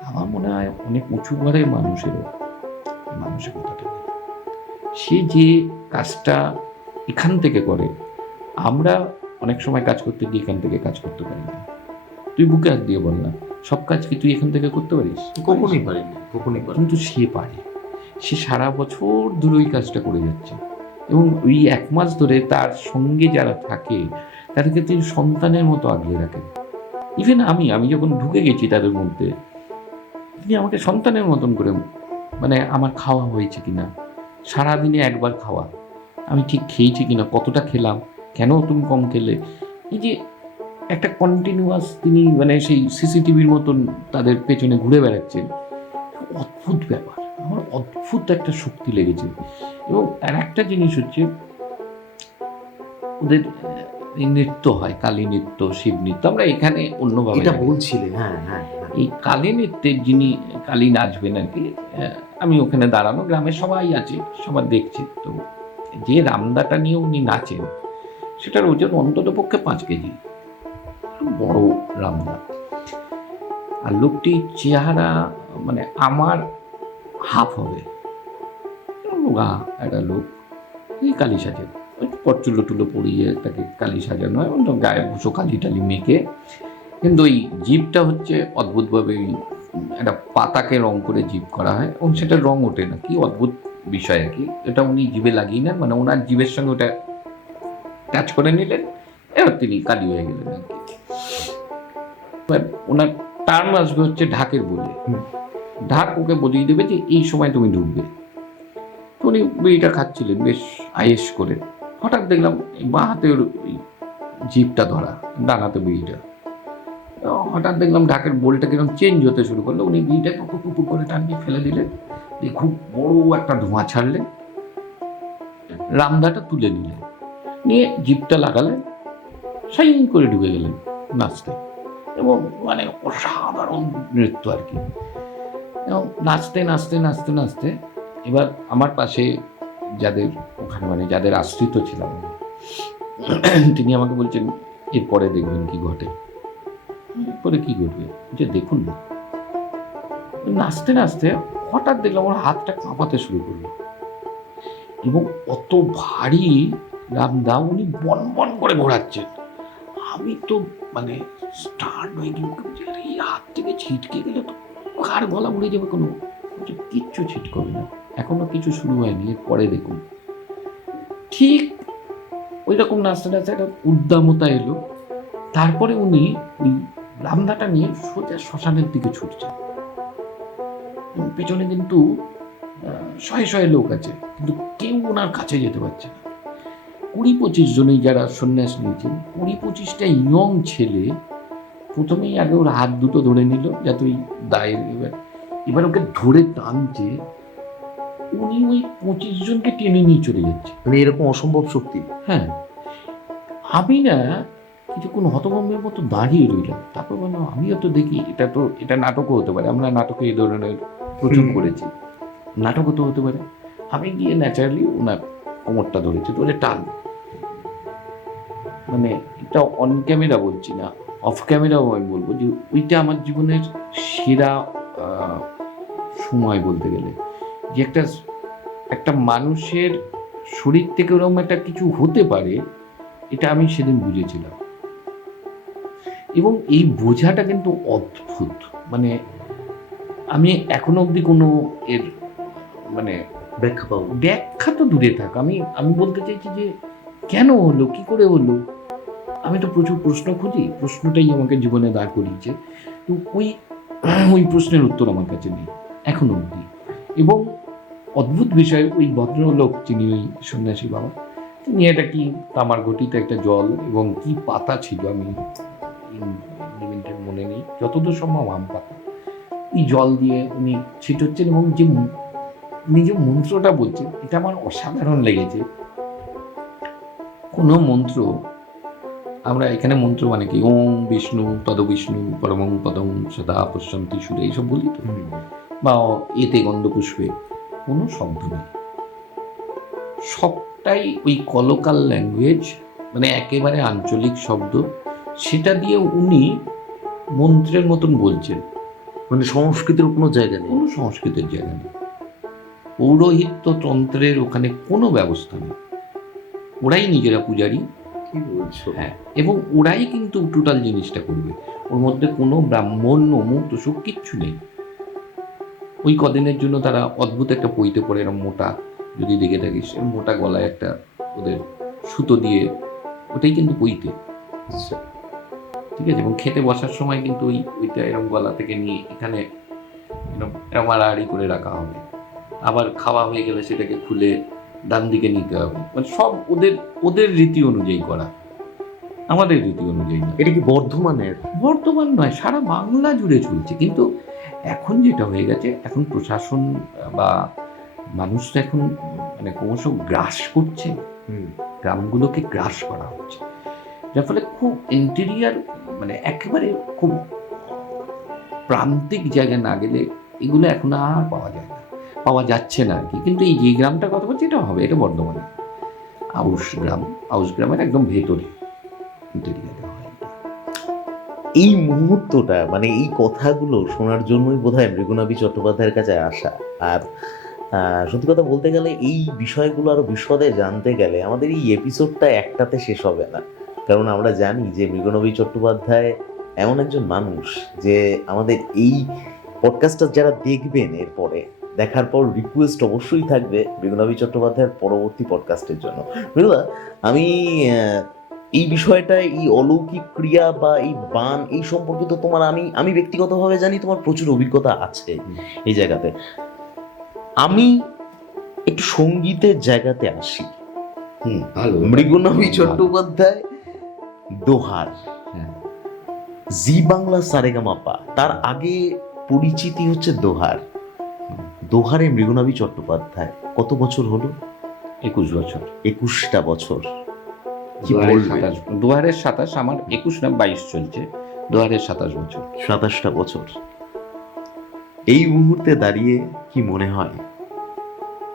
আমার মনে হয় অনেক উঁচু ঘরের মানুষেরও মানসিকতাটা নেই। সে যে কাজটা এখান থেকে করে, আমরা অনেক সময় কাজ করতে গিয়ে এখান থেকে কাজ করতে পারি না। তুই বুকে হাত দিয়ে বল না, সব কাজ কি তুই এখান থেকে করতে পারিস? কখনই পারিনি, কখনই পারি। কিন্তু সে পারে। সে সারা বছর ধরে ওই কাজটা করে যাচ্ছে, এবং ওই 1 মাস ধরে তার সঙ্গে যারা থাকে তাদেরকে তিনি সন্তানের মতো আগলে রাখেন। ইভেন আমি যখন ঢুকে গেছি তাদের মধ্যে, তিনি আমাকে সন্তানের মতন করে, মানে আমার খাওয়া হয়েছে কিনা, সারাদিনে একবার খাওয়া, আমি ঠিক খেয়েছি কিনা, কতটা খেলাম, কেন তুমি কম খেলে, এই যে একটা কন্টিনিউয়াস তিনি মানে সেই সিসিটিভির মতন তাদের পেছনে ঘুরে বেড়াচ্ছেন। অদ্ভুত ব্যাপার, আমার অদ্ভুত একটা শক্তি লেগেছে। এবং আর একটা জিনিস হচ্ছে, ওদের এই নৃত্য হয়, কালী নৃত্য, শিব নৃত্য, আমরা এখানে অন্যভাবে এটা জানি। বলছিলে, হ্যাঁ হ্যাঁ হ্যাঁ। এই কালী নৃত্যের যিনি কালী নাচবেন আর কি, আমি ওখানে দাঁড়ানো, গ্রামে সবাই আছে, সবার দেখছে। তো যে রামদাটা নিয়ে উনি নাচেন, সেটার ওজন অন্তত পক্ষে 5 কেজি, বড় রামদা। আর লোকটির চেহারা মানে আমার হাফ হবে, একটা লোক, এই কালী সাজে, পটচুলো টুলো পরিয়ে তাকে কালী সাজানো হয়, অন্য গায়ে ভুষো কালি টালি মেখে। কিন্তু ওই জিভটা হচ্ছে অদ্ভুতভাবে একটা পাতাকে রং করে জিভ করা হয়, এবং সেটার রং ওঠে না, কি অদ্ভুত বিষয় আর কি। এটা উনি জিভে লাগিয়ে নেন, মানে ওনার জিভের সঙ্গে ওটা টাচ করে নিলেন, এবার তিনি কালি হয়ে গেলেন আর কি। ওনার টার্ম আসবে হচ্ছে ঢাকের বলে, ঢাক ওকে বলিয়ে দেবে যে এই সময় তুমি ঢুকবে। তো উনি বিড়িটা খাচ্ছিলেন বেশ আয়েস করে, হঠাৎ দেখলাম বাঁ হাতে ওর জিভটা ধরা, ডান হাতে বিড়িটা। হঠাৎ দেখলাম ঢাকের বোলটা কিরকম চেঞ্জ হতে শুরু করলো, উনি বিড়িটাকে টুকু করে টানিয়ে ফেলে দিলেন, দিয়ে খুব বড় একটা ধোঁয়া ছাড়লেন, রামদাটা তুলে নিলেন, নিয়ে জিভটা লাগালেন, সাইন করে ঢুকে গেলেন নাচতে। এবং মানে অসাধারণ নৃত্য আর কি। এবং নাচতে নাচতে নাচতে নাচতে এবার আমার পাশে যাদের ওখানে, মানে যাদের আশ্রিত ছিলাম, তিনি আমাকে বলছেন এরপরে দেখবেন কি ঘটে। এরপরে কি ঘটবে যে দেখুন না। নাচতে নাচতে হঠাৎ দেখলাম ওর হাতটা কাঁপাতে শুরু করলো, এবং অত ভারী রামদা উনি বন বন করে ঘোরাচ্ছেন। আমি তো মানে স্টার্ট হয়ে গিয়ে এই হাত থেকে ছিটকে গেলে তো কার গলা উড়ে যাবে, কোনো কিচ্ছু ছিটকবে না, এখনো কিছু শুরু হয়নি, পরে দেখুন। ঠিক ওই রকম নাচতে নাচতে একটা উদ্দামতা এলো, তারপরে উনি ওই রামদাটা নিয়ে সোজা শ্মশানের দিকে ছুটছেন। পেছনে কিন্তু শয়ে শয়ে লোক আছে, কিন্তু কেউ ওনার কাছে যেতে পারছে না। 20-25 জনই যারা সন্ন্যাস নিয়েছেন, 20-25টা ইয়ং ছেলে প্রথমেই আগে ওর হাত দুটো ধরে নিল, যাতে ওই দায়ের এবার ওকে ধরে টানছে, উনি ওই 25 জনকে টেনে নিয়ে চলে যাচ্ছে। মানে এরকম অসম্ভব শক্তি। হ্যাঁ, আমি না কিছুক্ষণ হতভম্বের মতো দাঁড়িয়ে রইলাম। তারপর বললাম আমিও তো দেখি এটা নাটকও হতে পারে, আমরা নাটকে এই ধরনের প্রচুর করেছি, নাটকও তো হতে পারে। আমি গিয়ে ন্যাচারালি ওনার কোমরটা ধরেছি, ধরে টান, মানে এটা অন ক্যামেরা বলছি না, অফ ক্যামেরাও আমি বলবো যে ওইটা আমার জীবনের সেরা সময় বলতে গেলে, যে একটা মানুষের শরীর থেকে ওরকম একটা কিছু হতে পারে, এটা আমি সেদিন বুঝেছিলাম। এবং এই বোঝাটা কিন্তু অদ্ভুত, মানে আমি এখনো অবধি কোনো এর মানে ব্যাখ্যা পাবো। ব্যাখ্যা তো দূরে থাক, আমি বলতে চাইছি যে কেন হলো, কি করে হলো। আমি তো প্রচুর প্রশ্ন খুঁজি, প্রশ্নটাই আমাকে জীবনে দাঁড় করিয়েছে। তো ওই প্রশ্নের উত্তর আমার কাছে নেই এখনো অবধি। এবং অদ্ভুত বিষয়, ওই ভদ্রলোক যিনি ওই সন্ন্যাসী বাবা, তিনি এটা কি তামার ঘটিতে একটা জল এবং কি পাতা ছিল, আমি ইনগ্রিডিয়েন্টের মনে নেই, যতদূর সম্ভব আম পাতা, এই জল দিয়ে উনি ছিটোচ্ছেন এবং যে নিজে মন্ত্রটা বলছেন, এটা আমার অসাধারণ লেগেছে। কোনো মন্ত্র, আমরা এখানে মন্ত্র মানে কি ওম বিষ্ণু তদ বিষ্ণু পরমং পদং সদা পশ্যন্তি সুরে এইসব বলি তো, বা এতে গন্ধপুষ্পে, কোনো শব্দ নেই, সবটাই ওই কলোকাল ল্যাঙ্গুয়েজ, মানে একেবারে আঞ্চলিক শব্দ, সেটা দিয়ে উনি মন্ত্রের মতন বলছেন। মানে সংস্কৃতির কোনো জায়গা নেই, কোনো সংস্কৃতের জায়গা নেই, পৌরোহিত্য তন্ত্রের ওখানে কোনো ব্যবস্থা নেই, ওরাই নিজেরা পূজারী। কি বলছো? হ্যাঁ, এবং ওরাই কিন্তু টোটাল জিনিসটা করবে, ওর মধ্যে কোনো ব্রাহ্মণ অমুক তোষক কিচ্ছু নেই। ওই কদিনের জন্য তারা অদ্ভুত একটা পইতে পড়ে, এরকম মোটা, যদি দেখে থাকিস মোটা গলায় একটা ওদের সুতো দিয়ে, ওটাই কিন্তু পইতে, ঠিক আছে। এবং খেতে বসার সময় কিন্তু ওইটা এরকম গলা থেকে নিয়ে এখানে এরকম আড়াআড়ি করে রাখা হবে, আবার খাওয়া হয়ে গেলে সেটাকে খুলে ডান দিকে নিতে হবে, মানে সব ওদের রীতি অনুযায়ী করা, আমাদের রীতি অনুযায়ী না। এটা কি বর্ধমানের? বর্তমান নয়, সারা বাংলা জুড়ে চলছে। কিন্তু এখন যেটা হয়ে গেছে, এখন প্রশাসন বা মানুষ তো এখন মানে ক্রমশ গ্রাস করছে, গ্রামগুলোকে গ্রাস করা হচ্ছে, যার ফলে খুব ইন্টেরিয়ার, মানে একেবারে খুব প্রান্তিক জায়গায় না গেলে এগুলো এখন আর পাওয়া যাচ্ছে না আর কি। কিন্তু এই যে গ্রামটার কথা বলছি, এটা হবে, এটা বর্ধমানে আউশ গ্রামের একদম ভেতরে ইন্টেরিয়ারে হয়। এই মুহূর্তটা, মানে এই কথাগুলো শোনার জন্যই বোধহয় মৃগনাভি চট্টোপাধ্যায়ের কাছে আসা। আর সত্যি কথা বলতে গেলে এই বিষয়গুলো আরো বিশদে জানতে গেলে আমাদের এই এপিসোডটা একটাতে শেষ হবে না, কারণ আমরা জানি যে মৃগনাভি চট্টোপাধ্যায় এমন একজন মানুষ যে আমাদের এই পডকাস্টটা যারা দেখবেন, এরপরে দেখার পর রিকোয়েস্ট অবশ্যই থাকবে মৃগনাভি চট্টোপাধ্যায়ের পরবর্তী পডকাস্টের জন্য। মৃগদা, আমি এই বিষয়টা, এই অলৌকিক ক্রিয়া বা এই বান, এই সম্পর্কে তো তোমার, আমি ব্যক্তিগতভাবে জানি তোমার প্রচুর অভিজ্ঞতা আছে এই জায়গাতে। আমি একটু সঙ্গীতের জায়গাতে আসি। ভালো, মৃগনাভি চট্টোপাধ্যায় দোহার, জি বাংলা সারেগামাপা, তার আগে পরিচিতি হচ্ছে দোহার। দোহারে মৃগনাভি চট্টোপাধ্যায় কত বছর হলো? 21 বছর। 21টা বছর। কি দোহারের বলবে? 27, দোহারের 27, আমার 21 না 22 চলছে, দোহারের 27 বছর। 27টা বছর। এই মুহূর্তে দাঁড়িয়ে কি মনে হয়?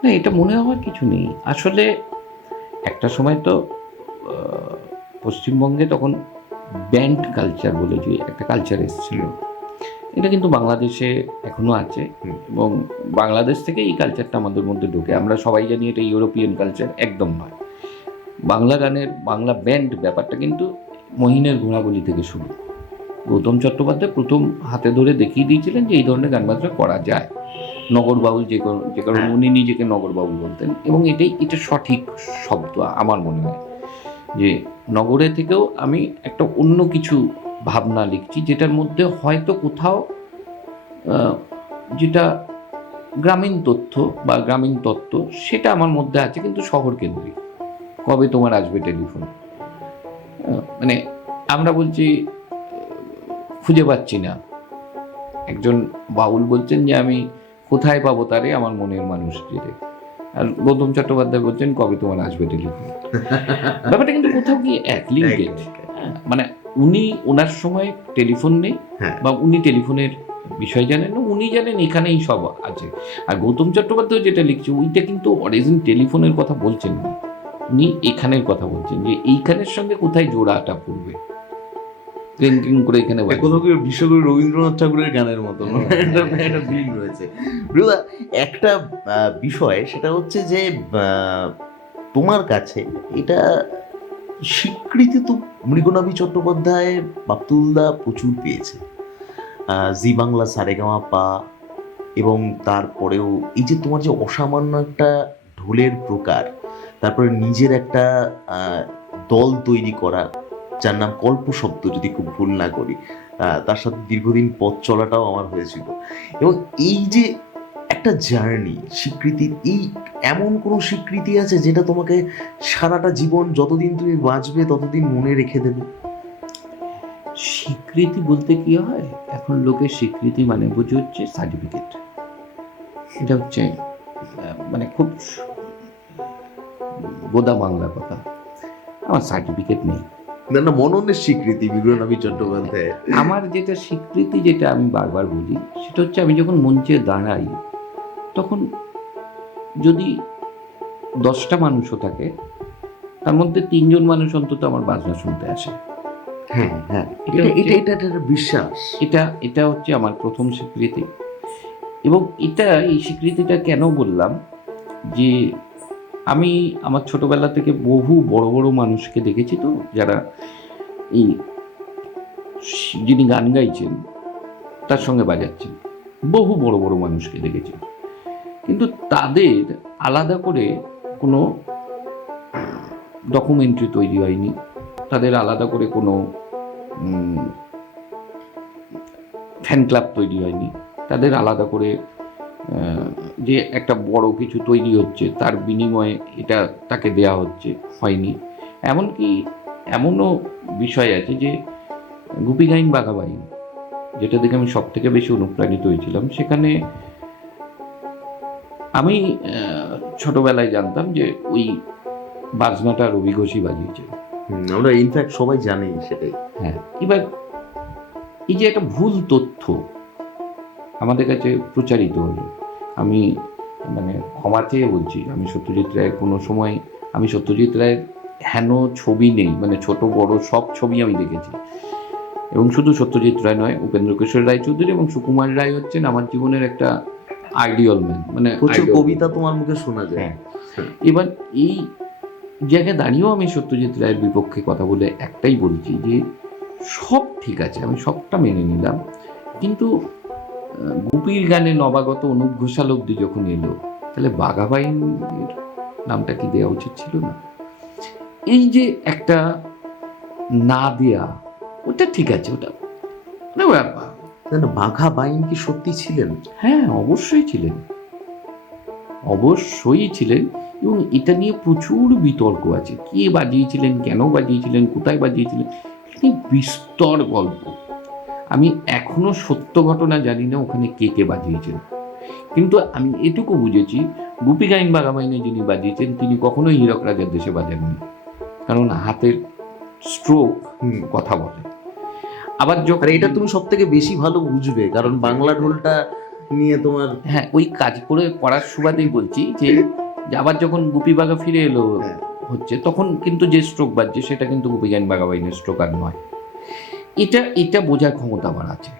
না, এটা মনে হওয়ার কিছু নেই। আসলে একটা সময় তো পশ্চিমবঙ্গে তখন ব্যান্ড কালচার বলে যে একটা কালচার এসেছিল, এটা কিন্তু বাংলাদেশে এখনো আছে। এবং বাংলাদেশ থেকে এই কালচারটা আমাদের মধ্যে ঢোকে। আমরা সবাই জানি এটা ইউরোপিয়ান কালচার, একদম নয়। বাংলা গানের, বাংলা ব্যান্ড ব্যাপারটা কিন্তু মহিনের ঘোড়াগুলি থেকে শুরু। গৌতম চট্টোপাধ্যায় প্রথম হাতে ধরে দেখিয়ে দিয়েছিলেন যে এই ধরনের গান বাজনা করা যায়। নগর বাউল, যে কারণে উনি নিজেকে নগর বাউল বলতেন, এবং এটা সঠিক শব্দ আমার মনে হয়, যে নগরে থেকেও আমি একটা অন্য কিছু ভাবনা লিখছি, যেটার মধ্যে হয়তো কোথাও যেটা গ্রামীণ তথ্য বা গ্রামীণ তত্ত্ব, সেটা আমার মধ্যে আছে, কিন্তু শহর কেন্দ্রিক। কবে তোমার আসবে টেলিফোন, মানে আমরা বলছি খুঁজে পাচ্ছি না। একজন বাউল বলছেন যে আমি কোথায় পাবো তারে, আমার মনের মানুষ জেরে। আর গৌতম চট্টোপাধ্যায় বলছেন কবে তোমার আসবে টেলিফোন। ব্যাপারটা কিন্তু কোথাও গিয়ে এক লিঙ্কেজ। হ্যাঁ, মানে উনি ওনার সময় টেলিফোন নেই, হ্যাঁ। বা উনি টেলিফোনের বিষয় জানেন না, উনি জানেন এখানেই সব আছে। আর গৌতম চট্টোপাধ্যায় যেটা লিখছে ওইটা কিন্তু অরিজিন টেলিফোনের কথা বলছেন না, উনি এখানের কথা বলছেন, যে এইখানের সঙ্গে কোথায় জোড়াটা পড়বে, ক্রিং ক্রিং করে এখানে বাজবে। কোথাও কি বিশ্বকবি রবীন্দ্রনাথ ঠাকুরের গানের মতো একটা মিল রয়েছে। বিরুদা, একটা বিষয় সেটা হচ্ছে যে তোমার কাছে এটা স্বীকৃতি তো মৃগনাভি চট্টোপাধ্যায়, বাপ্তুলদা প্রচুর পেয়েছে। জি বাংলা, সারেগামাপা, এবং তারপরেও এই যে তোমার যে অসামান্য একটা ঢোলের প্রকার, তারপরে নিজের একটা দল তৈরি করা যার নাম কল্পশব্দ, যদি খুব ভুল না করি, তার সাথে দীর্ঘদিন পথ চলাটাও আমার হয়েছিল। এবং এই যে একটা জার্নি, স্বীকৃতির এই এমন কোনো স্বীকৃতি আছে যেটা তোমাকে সারাটা জীবন, যতদিন তুমি বাঁচবে ততদিন মনে রেখে দেবে? স্বীকৃতি বলতে কি হয়, এখন লোকের স্বীকৃতি মানে বুঝে হচ্ছে সার্টিফিকেট। এটা হচ্ছে মানে খুব গোদা বাংলা কথা, আমার সার্টিফিকেট নেই। না না, মননের স্বীকৃতি মৃগনাভি চট্টোপাধ্যায়। আমার যেটা স্বীকৃতি, যেটা আমি বারবার বলি, সেটা হচ্ছে আমি যখন মঞ্চে দাঁড়াই তখন যদি 10টা মানুষও থাকে, তার মধ্যে 3জন মানুষ অন্তত আমার বাজনা শুনতে আসে। হ্যাঁ হ্যাঁ, এটা এটা হচ্ছে- এটা এটা একটা বিশ্বাস। এটা হচ্ছে আমার প্রথম স্বীকৃতি। এবং এই স্বীকৃতিটা কেন বললাম, যে আমি আমার ছোটবেলা থেকে বহু বড় বড় মানুষকে দেখেছি, তো যারা এই যিনি গান গাইছেন তার সঙ্গে বাজাচ্ছেন, বহু বড় বড় মানুষকে দেখেছি, কিন্তু তাদের আলাদা করে কোনো ডকুমেন্টারি তৈরি হয়নি, তাদের আলাদা করে কোনো ফ্যান ক্লাব তৈরি হয়নি, তাদের আলাদা করে যে একটা বড় কিছু তৈরি হচ্ছে তার বিনিময়ে এটা তাকে দেয়া হচ্ছে, হয়নি। এমনকি এমনও বিষয় আছে যে গুপি গাইন বাঘা বাইন, যেটা দেখে আমি সব থেকে বেশি অনুপ্রাণিত হয়েছিলাম, সেখানে আমি ছোটবেলায় জানতাম যে ওই বাজনাটা রবি ঘোষই বাজিয়েছে। আমরা ইনফ্যাক্ট সবাই জানি সেটাই। হ্যাঁ, এবার এই যে একটা ভুল তথ্য আমাদের কাছে প্রচারিত হলো, আমি মানে ক্ষমা চেয়ে বলছি, আমি সত্যজিৎ রায়ের কোনো সময়, আমি সত্যজিৎ রায়ের হেন ছবি নেই, মানে ছোট বড় সব ছবি আমি দেখেছি, এবং শুধু সত্যজিৎ রায় নয়, উপেন্দ্র কিশোর রায়চৌধুরী এবং সুকুমার রায় হচ্ছেন আমার জীবনের একটা আইডিয়াল ম্যান, মানে প্রচুর ideal কবিতা তোমার মুখে শোনা যায়। হ্যাঁ। এবার এই জায়গায় দাঁড়িয়েও আমি সত্যজিৎ রায়ের বিপক্ষে কথা বলে একটাই বলছি যে সব ঠিক আছে, আমি সবটা মেনে নিলাম, কিন্তু গুপির গানে নবাগত অনুপ ঘোষাল অব্দি যখন এলো, তাহলে বাঘাবাইনের নামটা কি দেওয়া উচিত ছিল না? এই যে একটা না দেয়া, ওটা ঠিক আছে, ওটা মানে না, বাঘা বাইন কি সত্যি ছিলেন? হ্যাঁ, অবশ্যই ছিলেন, অবশ্যই ছিলেন। এবং এটা নিয়ে প্রচুর বিতর্ক আছে, কে বাজিয়েছিলেন, কেন বাজিয়েছিলেন, কোথায় বাজিয়েছিলেন, এটা বিস্তর গল্প। আমি এখনো সত্য ঘটনা জানি না ওখানে কে কে বাজিয়েছেন, কিন্তু আমি এটুকু বুঝেছি গুপি গাইন বাঘাবাইনে যিনি বাজিয়েছেন তিনি কখনোই হীরক রাজার দেশে বাজাননি, কারণ হাতের স্ট্রোক কথা বলে। আবার আর যখন এটা তুমি সব থেকে বেশি ভালো বুঝবে, কারণ বাংলা ঢোলটা নিয়ে তোমার। হ্যাঁ, ওই কাজ করে পড়ার সুবাদেই বলছি যে আবার যখন গুপি বাঘা ফিরে এলো হ্যাঁ। হচ্ছে, তখন কিন্তু যে স্ট্রোক বাজছে সেটা কিন্তু গুপি গাইন বাঘাবাইনের স্ট্রোক আর নয়। এটা বোঝার ক্ষমতা আমার আছে,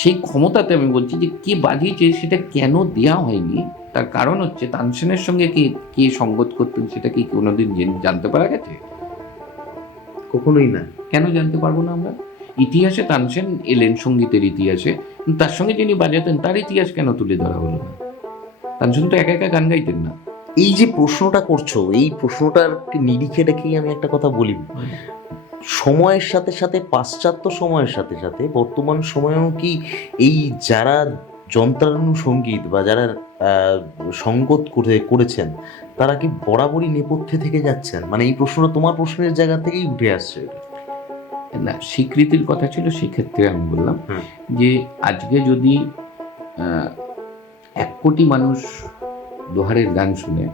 সেই ক্ষমতাতে আমি বলছি যে কে বাজিয়েছে সেটা কেন দেয়া হয়নি, তার কারণ হচ্ছে তানসেনের সঙ্গে কে সঙ্গত করতেন সেটা কি কোনোদিন জানতে পারা গেছে? কখনোই না। কেন জানতে পারবো না আমরা? ইতিহাসে তানসেন এলেন, সঙ্গীতের ইতিহাসে, তার সঙ্গে যিনি বাজাতেন তার ইতিহাস কেন তুলে ধরা হলো না? তানসেন তো একা একা গান গাইতেন না। এই যে প্রশ্নটা করছো, এই প্রশ্নটার নিরিখে রেখেই আমি একটা কথা বলি। সময়ের সাথে সাথে, পাশ্চাত্য সময়ের সাথে সাথে বর্তমান সময়েও কি এই যারা যন্ত্রানুসঙ্গীত বা যারা সঙ্গত করেছেন তারা কি বরাবরই নেপথ্যে থেকে যাচ্ছেন? মানে এই প্রশ্নটা তোমার প্রশ্নের জায়গা থেকেই উঠে আসছে। না, স্বীকৃতির কথা ছিল, সেক্ষেত্রে আমি বললাম হুম। যে আজকে যদি 1 কোটি মানুষ দোহারের গান শুনে,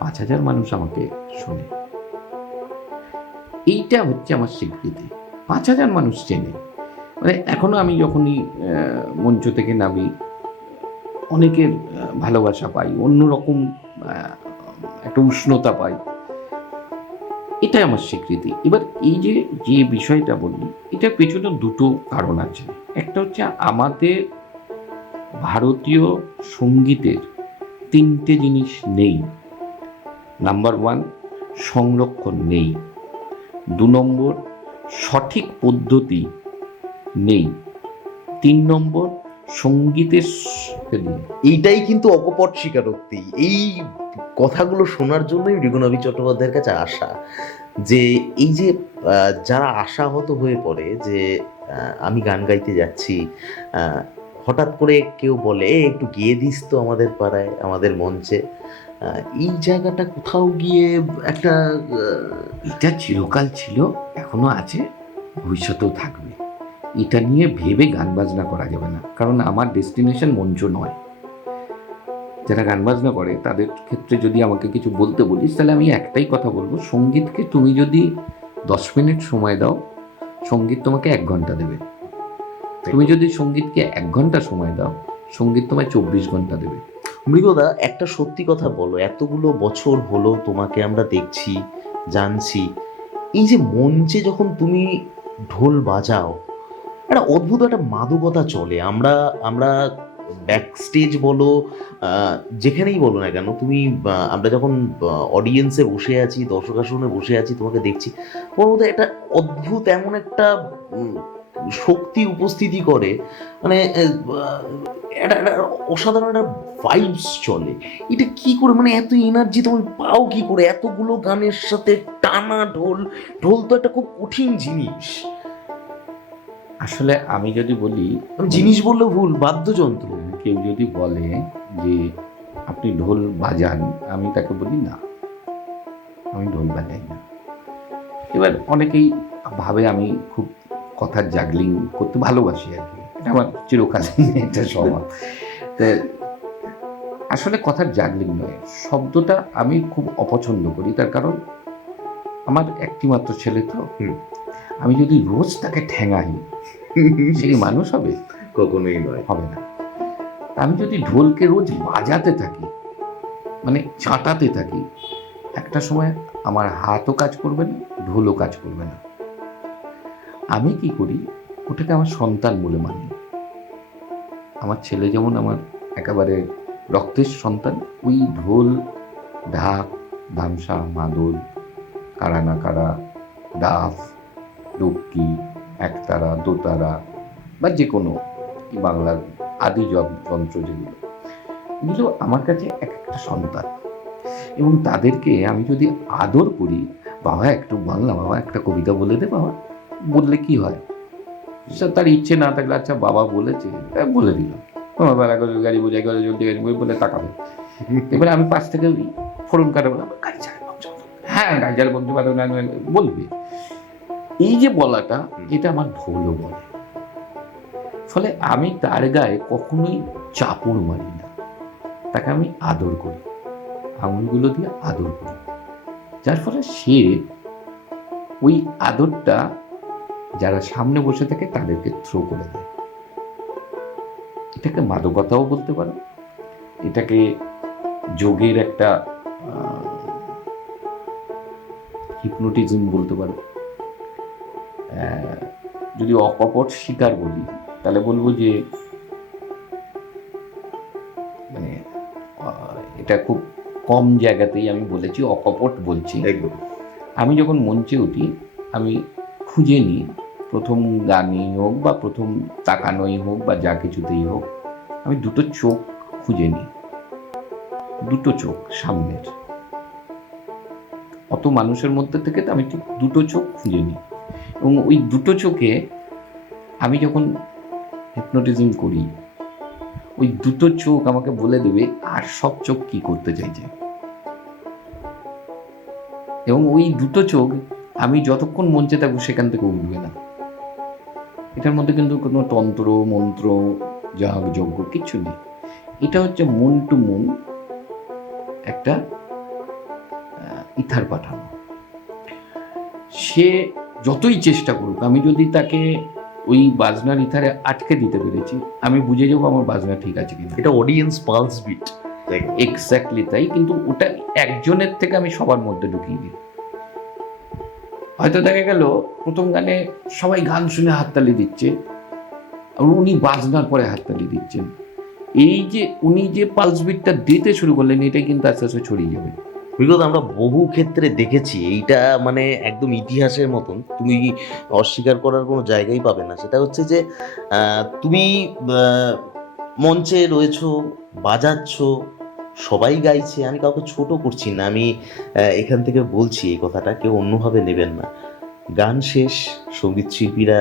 5,000 মানুষ আমাকে শোনে, এইটা হচ্ছে আমার স্বীকৃতি। 5,000 মানুষ চেনে। মানে এখনো আমি যখনই মঞ্চ থেকে নামি, অনেকের ভালোবাসা পাই, অন্যরকম একটা উষ্ণতা পাই, এটাই আমার স্বীকৃতি। এবার এই যে যে বিষয়টা বললি, এটার পেছনে দুটো কারণ আছে। একটা হচ্ছে আমাদের ভারতীয় সঙ্গীতের 3টে জিনিস নেই। নাম্বার 1, সংরক্ষণ নেই। 2 নম্বর, সঠিক পদ্ধতি নেই। 3 নম্বর, সঙ্গীতের এইটাই কিন্তু অকপট স্বীকারোক্তি। এই কথাগুলো শোনার জন্যই মৃগনাভি চট্টোপাধ্যায়ের কাছে আসা, যে এই যে যারা আশাহত হয়ে পড়ে যে আমি গান গাইতে যাচ্ছি, হঠাৎ করে কেউ বলে একটু গেয়ে দিস তো আমাদের পাড়ায়, আমাদের মঞ্চে, এই জায়গাটা কোথাও গিয়ে একটা এটা চিরকাল ছিল, এখনো আছে, ভবিষ্যতেও থাকবে। এটা নিয়ে ভেবে গান বাজনা করা যাবে না, কারণ আমার ডেস্টিনেশন মঞ্চ নয়। যারা গান বাজনা করে তাদের ক্ষেত্রে যদি আমাকে কিছু বলতে বলিস, তাহলে আমি একটাই কথা বলবো, সঙ্গীতকে তুমি যদি 10 মিনিট সময় দাও, সঙ্গীত তোমাকে 1 ঘন্টা দেবে। তুমি যদি সঙ্গীতকে 1 ঘন্টা সময় দাও, সঙ্গীত তোমায় 24 ঘন্টা দেবে। মৃগদা, একটা সত্যি কথা বলো, এতগুলো বছর হলো তোমাকে আমরা দেখছি, জানছি, এই যে মঞ্চে যখন তুমি ঢোল বাজাও, একটা অদ্ভুত একটা মাদকতা চলে। আমরা আমরা ব্যাক স্টেজ বলো, যেখানেই বলো না কেন, তুমি আমরা যখন অডিয়েন্সে বসে আছি, দর্শক আসনে বসে আছি, তোমাকে দেখছি, তোমার মধ্যে একটা অদ্ভুত এমন একটা শক্তি উপস্থিতি করে, মানে একটা একটা অসাধারণ একটা ভাইবস চলে। এটা কি করে, মানে এত এনার্জি তুমি পাও কি করে এতগুলো গানের সাথে টানা ঢোল? ঢোল তো একটা খুব কঠিন জিনিস। আসলে আমি যদি বলি, জিনিস বললে ভুল, বাদ্যযন্ত্র। কেউ যদি বলে যে আপনি ঢোল বাজান, আমি তাকে বলি না, আমি ঢোল বাজাই না। এবার অনেকেই ভাবে আমি খুব কথার জাগলিং করতে ভালোবাসি আর কি, এটা আমার চিরকালীন একটা স্বভাব। তো আসলে কথার জাগলিং নয়, শব্দটা আমি খুব অপছন্দ করি। তার কারণ আমার একটি মাত্র ছেলে, তো আমি যদি রোজ তাকে ঠ্যাঙাই, সে কি মানুষ হবে? কখনোই নয়, হবে না। আমি যদি ঢোলকে রোজ বাজাতে থাকি, মানে চাটাতে থাকি, একটা সময় আমার হাতও কাজ করবে না, ঢোলও কাজ করবে না। আমি কি করি, ওটাকে আমার সন্তান বলে মানি। আমার ছেলে যেমন আমার একেবারে রক্তের সন্তান, ওই ঢোল, ঢাক, ধামসা, মাদল, কারা না কারা, ডাফ, ডুবকি, একতারা, দোতারা, বা যে কোনো বাংলার আদি যন্ত্র যেগুলো, এগুলো আমার কাছে এক একটা সন্তান। এবং তাদেরকে আমি যদি আদর করি, বাবা একটু বাংলা, বাবা একটা কবিতা বলে দে বাবা, বললে কি হয়, তার ইচ্ছে না থাকলে আচ্ছা বাবা বলেছে বলে দিলাম, তোমার বেলা করে গাড়ি বোঝাই করে চলতে গাড়ি বলে তাকাবে। এবারে আমি পাশ থেকে ফোরন কাটা বললাম, গাড়ি চালাবে, হ্যাঁ গাড়ি চালাবে বলতে পারবে না, বলবে। এই যে বলাটা, এটা আমার ঢোলও বলে। ফলে আমি তার গায়ে কখনোই চাপড় মারি না, তাকে আমি আদর করি, আঙুলগুলো দিয়ে আদর করি, যার ফলে সে ওই আদরটা যারা সামনে বসে থাকে তাদেরকে থ্রো করে দেয়। এটাকে মাদকতাও বলতে পারো, এটাকে যোগের একটা হিপনোটিজম বলতে পারো। যদি অকপট শিকার বলি, তাহলে বলবো যে মানে এটা খুব কম জায়গাতেই আমি বলেছি অকপট বলছি। একদম। আমি যখন মঞ্চে উঠি, আমি খুঁজে নিই, প্রথম গানেই হোক বা প্রথম তাকানোই হোক বা যা কিছুতেই হোক, আমি দুটো চোখ খুঁজে নিই, দুটো চোখ সামনের, অত মানুষের মধ্যে থেকে তো আমি ঠিক দুটো চোখ খুঁজে নিই। এবং ওই দুটো চোখে আমি যখন হিপনোটিজম করি, ওই দুটো চোখ আমাকে বলে দেবে আর সব চোখ কি করতে চাইছে। এবং ওই দুটো চোখ আমি যতক্ষণ মঞ্চে থাকবো সেখান থেকে উঠবে না। এটার মধ্যে কিন্তু কোনো তন্ত্র মন্ত্র যাগ যজ্ঞ কিচ্ছু নেই। এটা হচ্ছে মন টু মন একটা ইথার পাঠানো। সে যতই চেষ্টা করুক, আমি যদি তাকে ওই বাজনার ইথারে আটকে দিতে পেরেছি, আমি বুঝে যাবো আমার বাজনা ঠিক আছে কিনা। এটা অডিয়েন্স পালস বিট। এক্স্যাক্টলি তাই, কিন্তু ওটা একজনের থেকে আমি সবার মধ্যে ঢুকিয়ে দিই। হয়তো দেখা গেল প্রথম গানে সবাই গান শুনে হাততালি দিচ্ছে, আর উনি বাজনার পরে হাততালি দিচ্ছেন। এই যে উনি যে পালস বিটটা দিতে শুরু করলেন, এটাই কিন্তু আস্তে আস্তে ছড়িয়ে যাবে। বিগত আমরা বহু ক্ষেত্রে দেখেছি, এইটা মানে একদম ইতিহাসের মতন, তুমি অস্বীকার করার কোনো জায়গাই পাবে না। সেটা হচ্ছে যে তুমি মঞ্চে রয়েছো, বাজাচ্ছ, সবাই গাইছে, আমি কাউকে ছোট করছি না, আমি এখান থেকে বলছি এই কথাটা, কেউ অন্যভাবে নেবেন না। গান শেষ, সঙ্গীত শিল্পীরা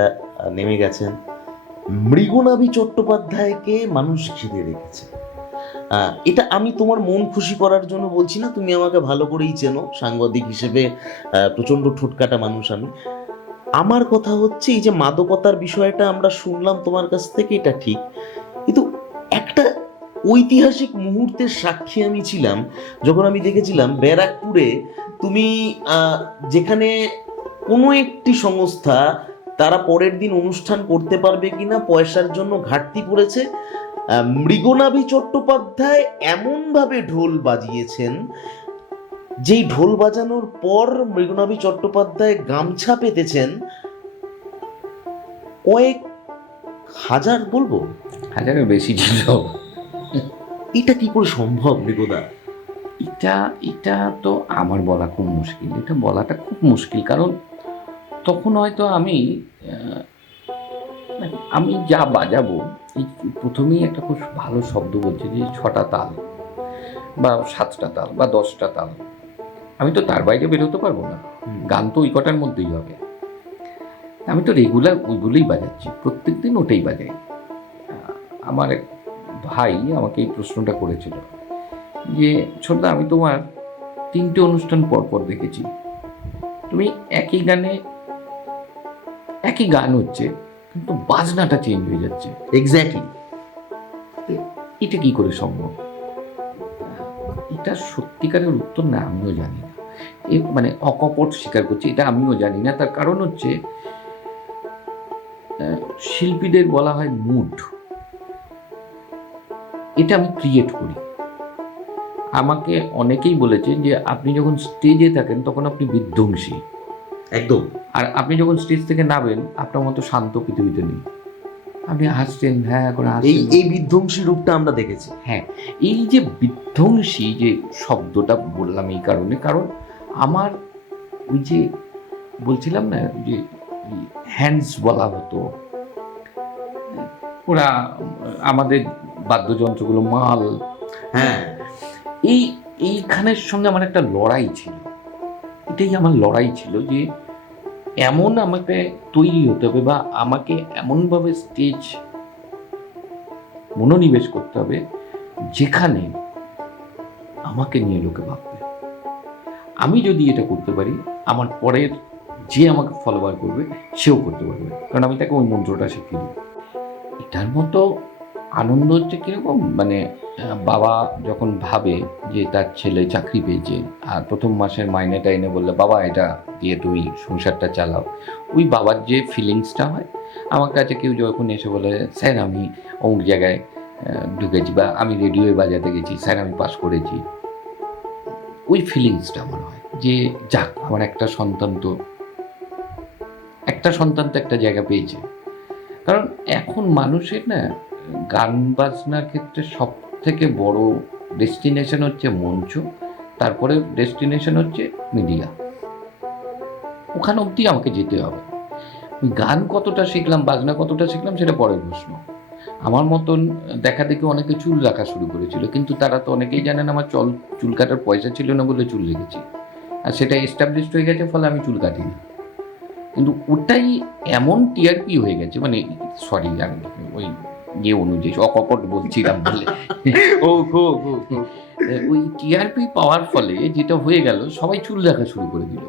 নেমে গেছেন, মৃগনাভি চট্টোপাধ্যায়কে মানুষ ঘিরে রেখেছে। এটা আমি তোমার মন খুশি করার জন্য বলছি না, তুমি আমাকে ভালো করেই চেনো, সাংবাদিক হিসেবে প্রচণ্ড ঠোঁটকাটা মানুষ আমি। আমার কথা হচ্ছে এই যে মাদকতার বিষয়টা আমরা শুনলাম তোমার কাছ থেকে, এটা ঠিক, কিন্তু একটা ঐতিহাসিক মুহূর্তের সাক্ষী আমি ছিলাম যখন আমি দেখেছিলাম ব্যারাকপুরে তুমি যেখানে কোনো একটি সংস্থা তারা পরের দিন অনুষ্ঠান করতে পারবে কিনা পয়সার জন্য ঘাটতি পড়েছে, মৃগনাভি চট্টোপাধ্যায় এমনভাবে ঢোল বাজিয়েছেন, যেই ঢোল বাজানোর পর মৃগনাভি চট্টোপাধ্যায় গামছা পেতেছেন কয়েক হাজার, বলবো হাজারের বেশি ছিল। এটা কি করে সম্ভব মৃগদা? এটা এটা তো আমার বলা খুব মুশকিল, এটা বলাটা খুব মুশকিল, কারণ তখন হয়তো আমি যা বাজাবো, এই প্রথমেই একটা খুব ভালো শব্দ বলছে যে 6টা তাল বা 7টা তাল বা 10টা তাল, আমি তো তার বাইরে বেরোতে পারবো না, গান তো ওই কটার মধ্যেই হবে। আমি তো রেগুলার ওইগুলোই বাজাচ্ছি, প্রত্যেক দিন ওটাই বাজাই। আমার এক ভাই আমাকে এই প্রশ্নটা করেছিল যে ছোটদা, আমি তোমার 3টে অনুষ্ঠান পর পর দেখেছি, তুমি একই গানে একই গান হচ্ছে কিন্তু বাজনাটা চেঞ্জ হয়ে যাচ্ছে। এক্স্যাক্টলি। এটা কি করে সম্ভব? এটা সত্যিকারের উত্তর না, আমিও জানি না। মানে অকপট স্বীকার করছি, এটা আমিও জানি না। তার কারণ হচ্ছে শিল্পীদের বলা হয় মুড, এটা আমি ক্রিয়েট করি। আমাকে অনেকেই বলেছেন যে আপনি যখন স্টেজে থাকেন তখন আপনি বিধ্বংসী, একদম। আর আপনি যখন স্টেজ থেকে নামেন আপনার মতো শান্ত পৃথিবীতে নেই, আপনি হাসছেন, হ্যাঁ করে এই হাসছেন। এই বিধ্বংসী রূপটা আমরা দেখেছি। হ্যাঁ, এই যে বিধ্বংসী যে শব্দটা বললাম এই কারণে, কারণ আমার ওই যে বলছিলাম না যে হ্যান্ডস বলা হতো, ওরা আমাদের বাদ্যযন্ত্রগুলো মাল, হ্যাঁ, এইখানের সঙ্গে আমার একটা লড়াই ছিল। এটাই আমার লড়াই ছিল যে এমন আমাকে তৈরি হতে হবে বা আমাকে এমনভাবে স্টেজ মনোনিবেশ করতে হবে যেখানে আমাকে নিয়ে লোকে ভাববে। আমি যদি এটা করতে পারি, আমার পরের যে আমাকে ফলোয়ার করবে সেও করতে পারবে, কারণ আমি তাকে ওই মন্ত্রটা শিখিয়ে দিই। এটার মতো আনন্দ হচ্ছে কীরকম, মানে বাবা যখন ভাবে যে তার ছেলে চাকরি পেয়েছে আর প্রথম মাসের মাইনেটা এনে বললে বাবা এটা দিয়ে তুমি সংসারটা চালাও, ওই বাবার যে ফিলিংসটা হয়, আমার কাছে কেউ যখন এসে বলে স্যার আমি অমুক জায়গায় ঢুকেছি বা আমি রেডিওয়ে বাজাতে গেছি, স্যার আমি পাস করেছি, ওই ফিলিংসটা আমার হয় যে যাক আমার একটা সন্তান তো একটা জায়গা পেয়েছে। কারণ এখন মানুষের না গান বাজনার ক্ষেত্রে সব থেকে বড় ডেস্টিনেশন হচ্ছে মঞ্চ, তারপরে ডেস্টিনেশন হচ্ছে মিডিয়া, ওখানে অবধি আমাকে যেতে হবে। গান কতটা শিখলাম, বাজনা কতটা শিখলাম সেটা পরের প্রশ্ন। আমার মতন দেখা দেখি অনেকে চুল রাখা শুরু করেছিল, কিন্তু তারা তো অনেকেই জানেন আমার চুল কাটার পয়সা ছিল না বলে চুল রেখেছি, আর সেটা এস্টাবলিশড হয়ে গেছে, ফলে আমি চুল কাটিনি। কিন্তু ওটাই এমন টিআরপি হয়ে গেছে, মানে সরি ওই অনুযায়ী অকপট বলছিলাম বলে ওই টিআরপি পাওয়ার ফলে যেটা হয়ে গেল, সবাই চুল রাখা শুরু করে দিল।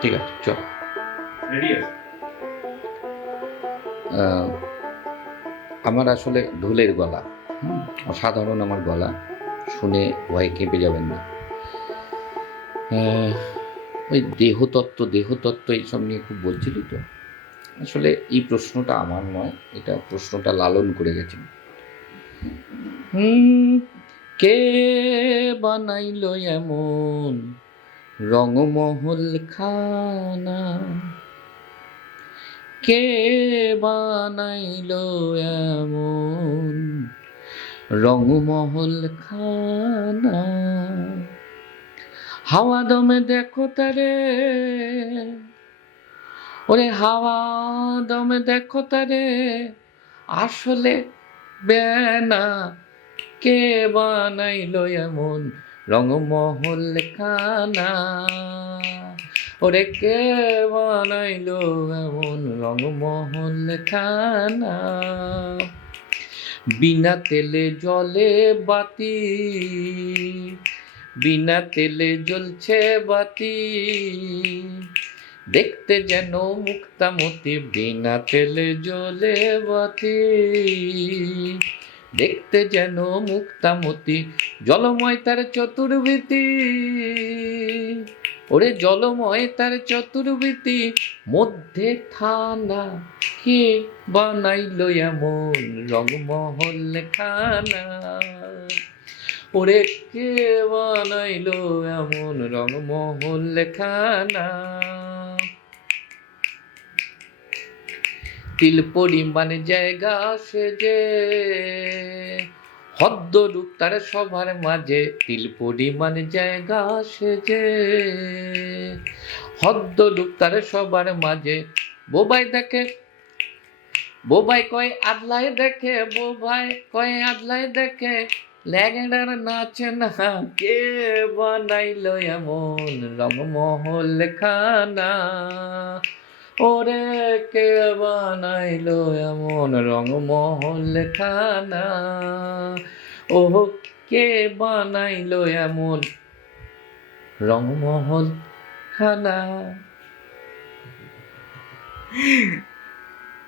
ঠিক আছে, চল আমার আসলে ঢোলের গলা, অসাধারণ আমার গলা, শুনে ভয়ে কেঁপে যাবেন না। ওই দেহতত্ত্ব এইসব নিয়ে খুব বলছিলি তো। আসলে এই প্রশ্নটা আমার নয়, এটা প্রশ্নটা লালন করে গেছেন। কে বানাইলো এমন রঙমহল খানা, কে বানাইলো এমন রঙমহল খানা, হাওয়া দমে দেখো তারে, ওরে হাওয়া দমে দেখো তারে, আসলে বেনা, কে বানাইলো এমন রঙমহল খানা, ওরে কে বানাইলো এমন রঙমহল খানা, বিনা তেলে জলে বাতি, বিনা তেলে জ্বলছে বাতি, দেখতে যেন মুক্তামতি, বিনা তেলে জ্বলে বাতি, দেখতে যেন মুক্তামতি, জলময় তার চতুর্ভীতি, ওরে জলময় তার চতুর্ভীতি, মধ্যে থানা, কে বানাইলো এমন রঙমহল খানা, ওরে কে বানাইলো এমন রঙমহল খানা, তিল পরিমাণ জায়গা সেজে, হদ্দরূপ তার সবার মাঝে, তিল পরিমাণ জায়গা সেজে, হদ্দরূপ তার সবার মাঝে, বোবাই দেখে, বোবাই কয় আদলায় দেখে, বোবাই কয় আদলায় দেখে, ল্যাংড়ার নাচে না, কে বানাইলো এমন রঙমহল খানা, ওরে কে বানাইলো এমন রঙমহল খানা, ও কে বানাইলো এমন রঙমহল খানা।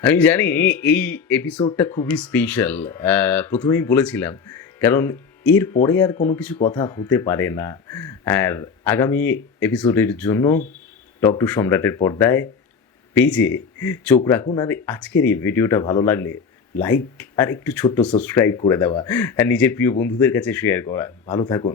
আমি জানি এই এপিসোডটা খুবই স্পেশাল, প্রথমেই বলেছিলাম, কারণ এর পরে আর কোনো কিছু কথা হতে পারে না। আর আগামী এপিসোডের জন্য টক টু সম্রাটের পর্দায় পেজে চোখ রাখুন। আর আজকের এই ভিডিওটা ভালো লাগলে লাইক আর একটু ছোট্ট সাবস্ক্রাইব করে দেওয়া, আর নিজের প্রিয় বন্ধুদের কাছে শেয়ার করা। ভালো থাকুন।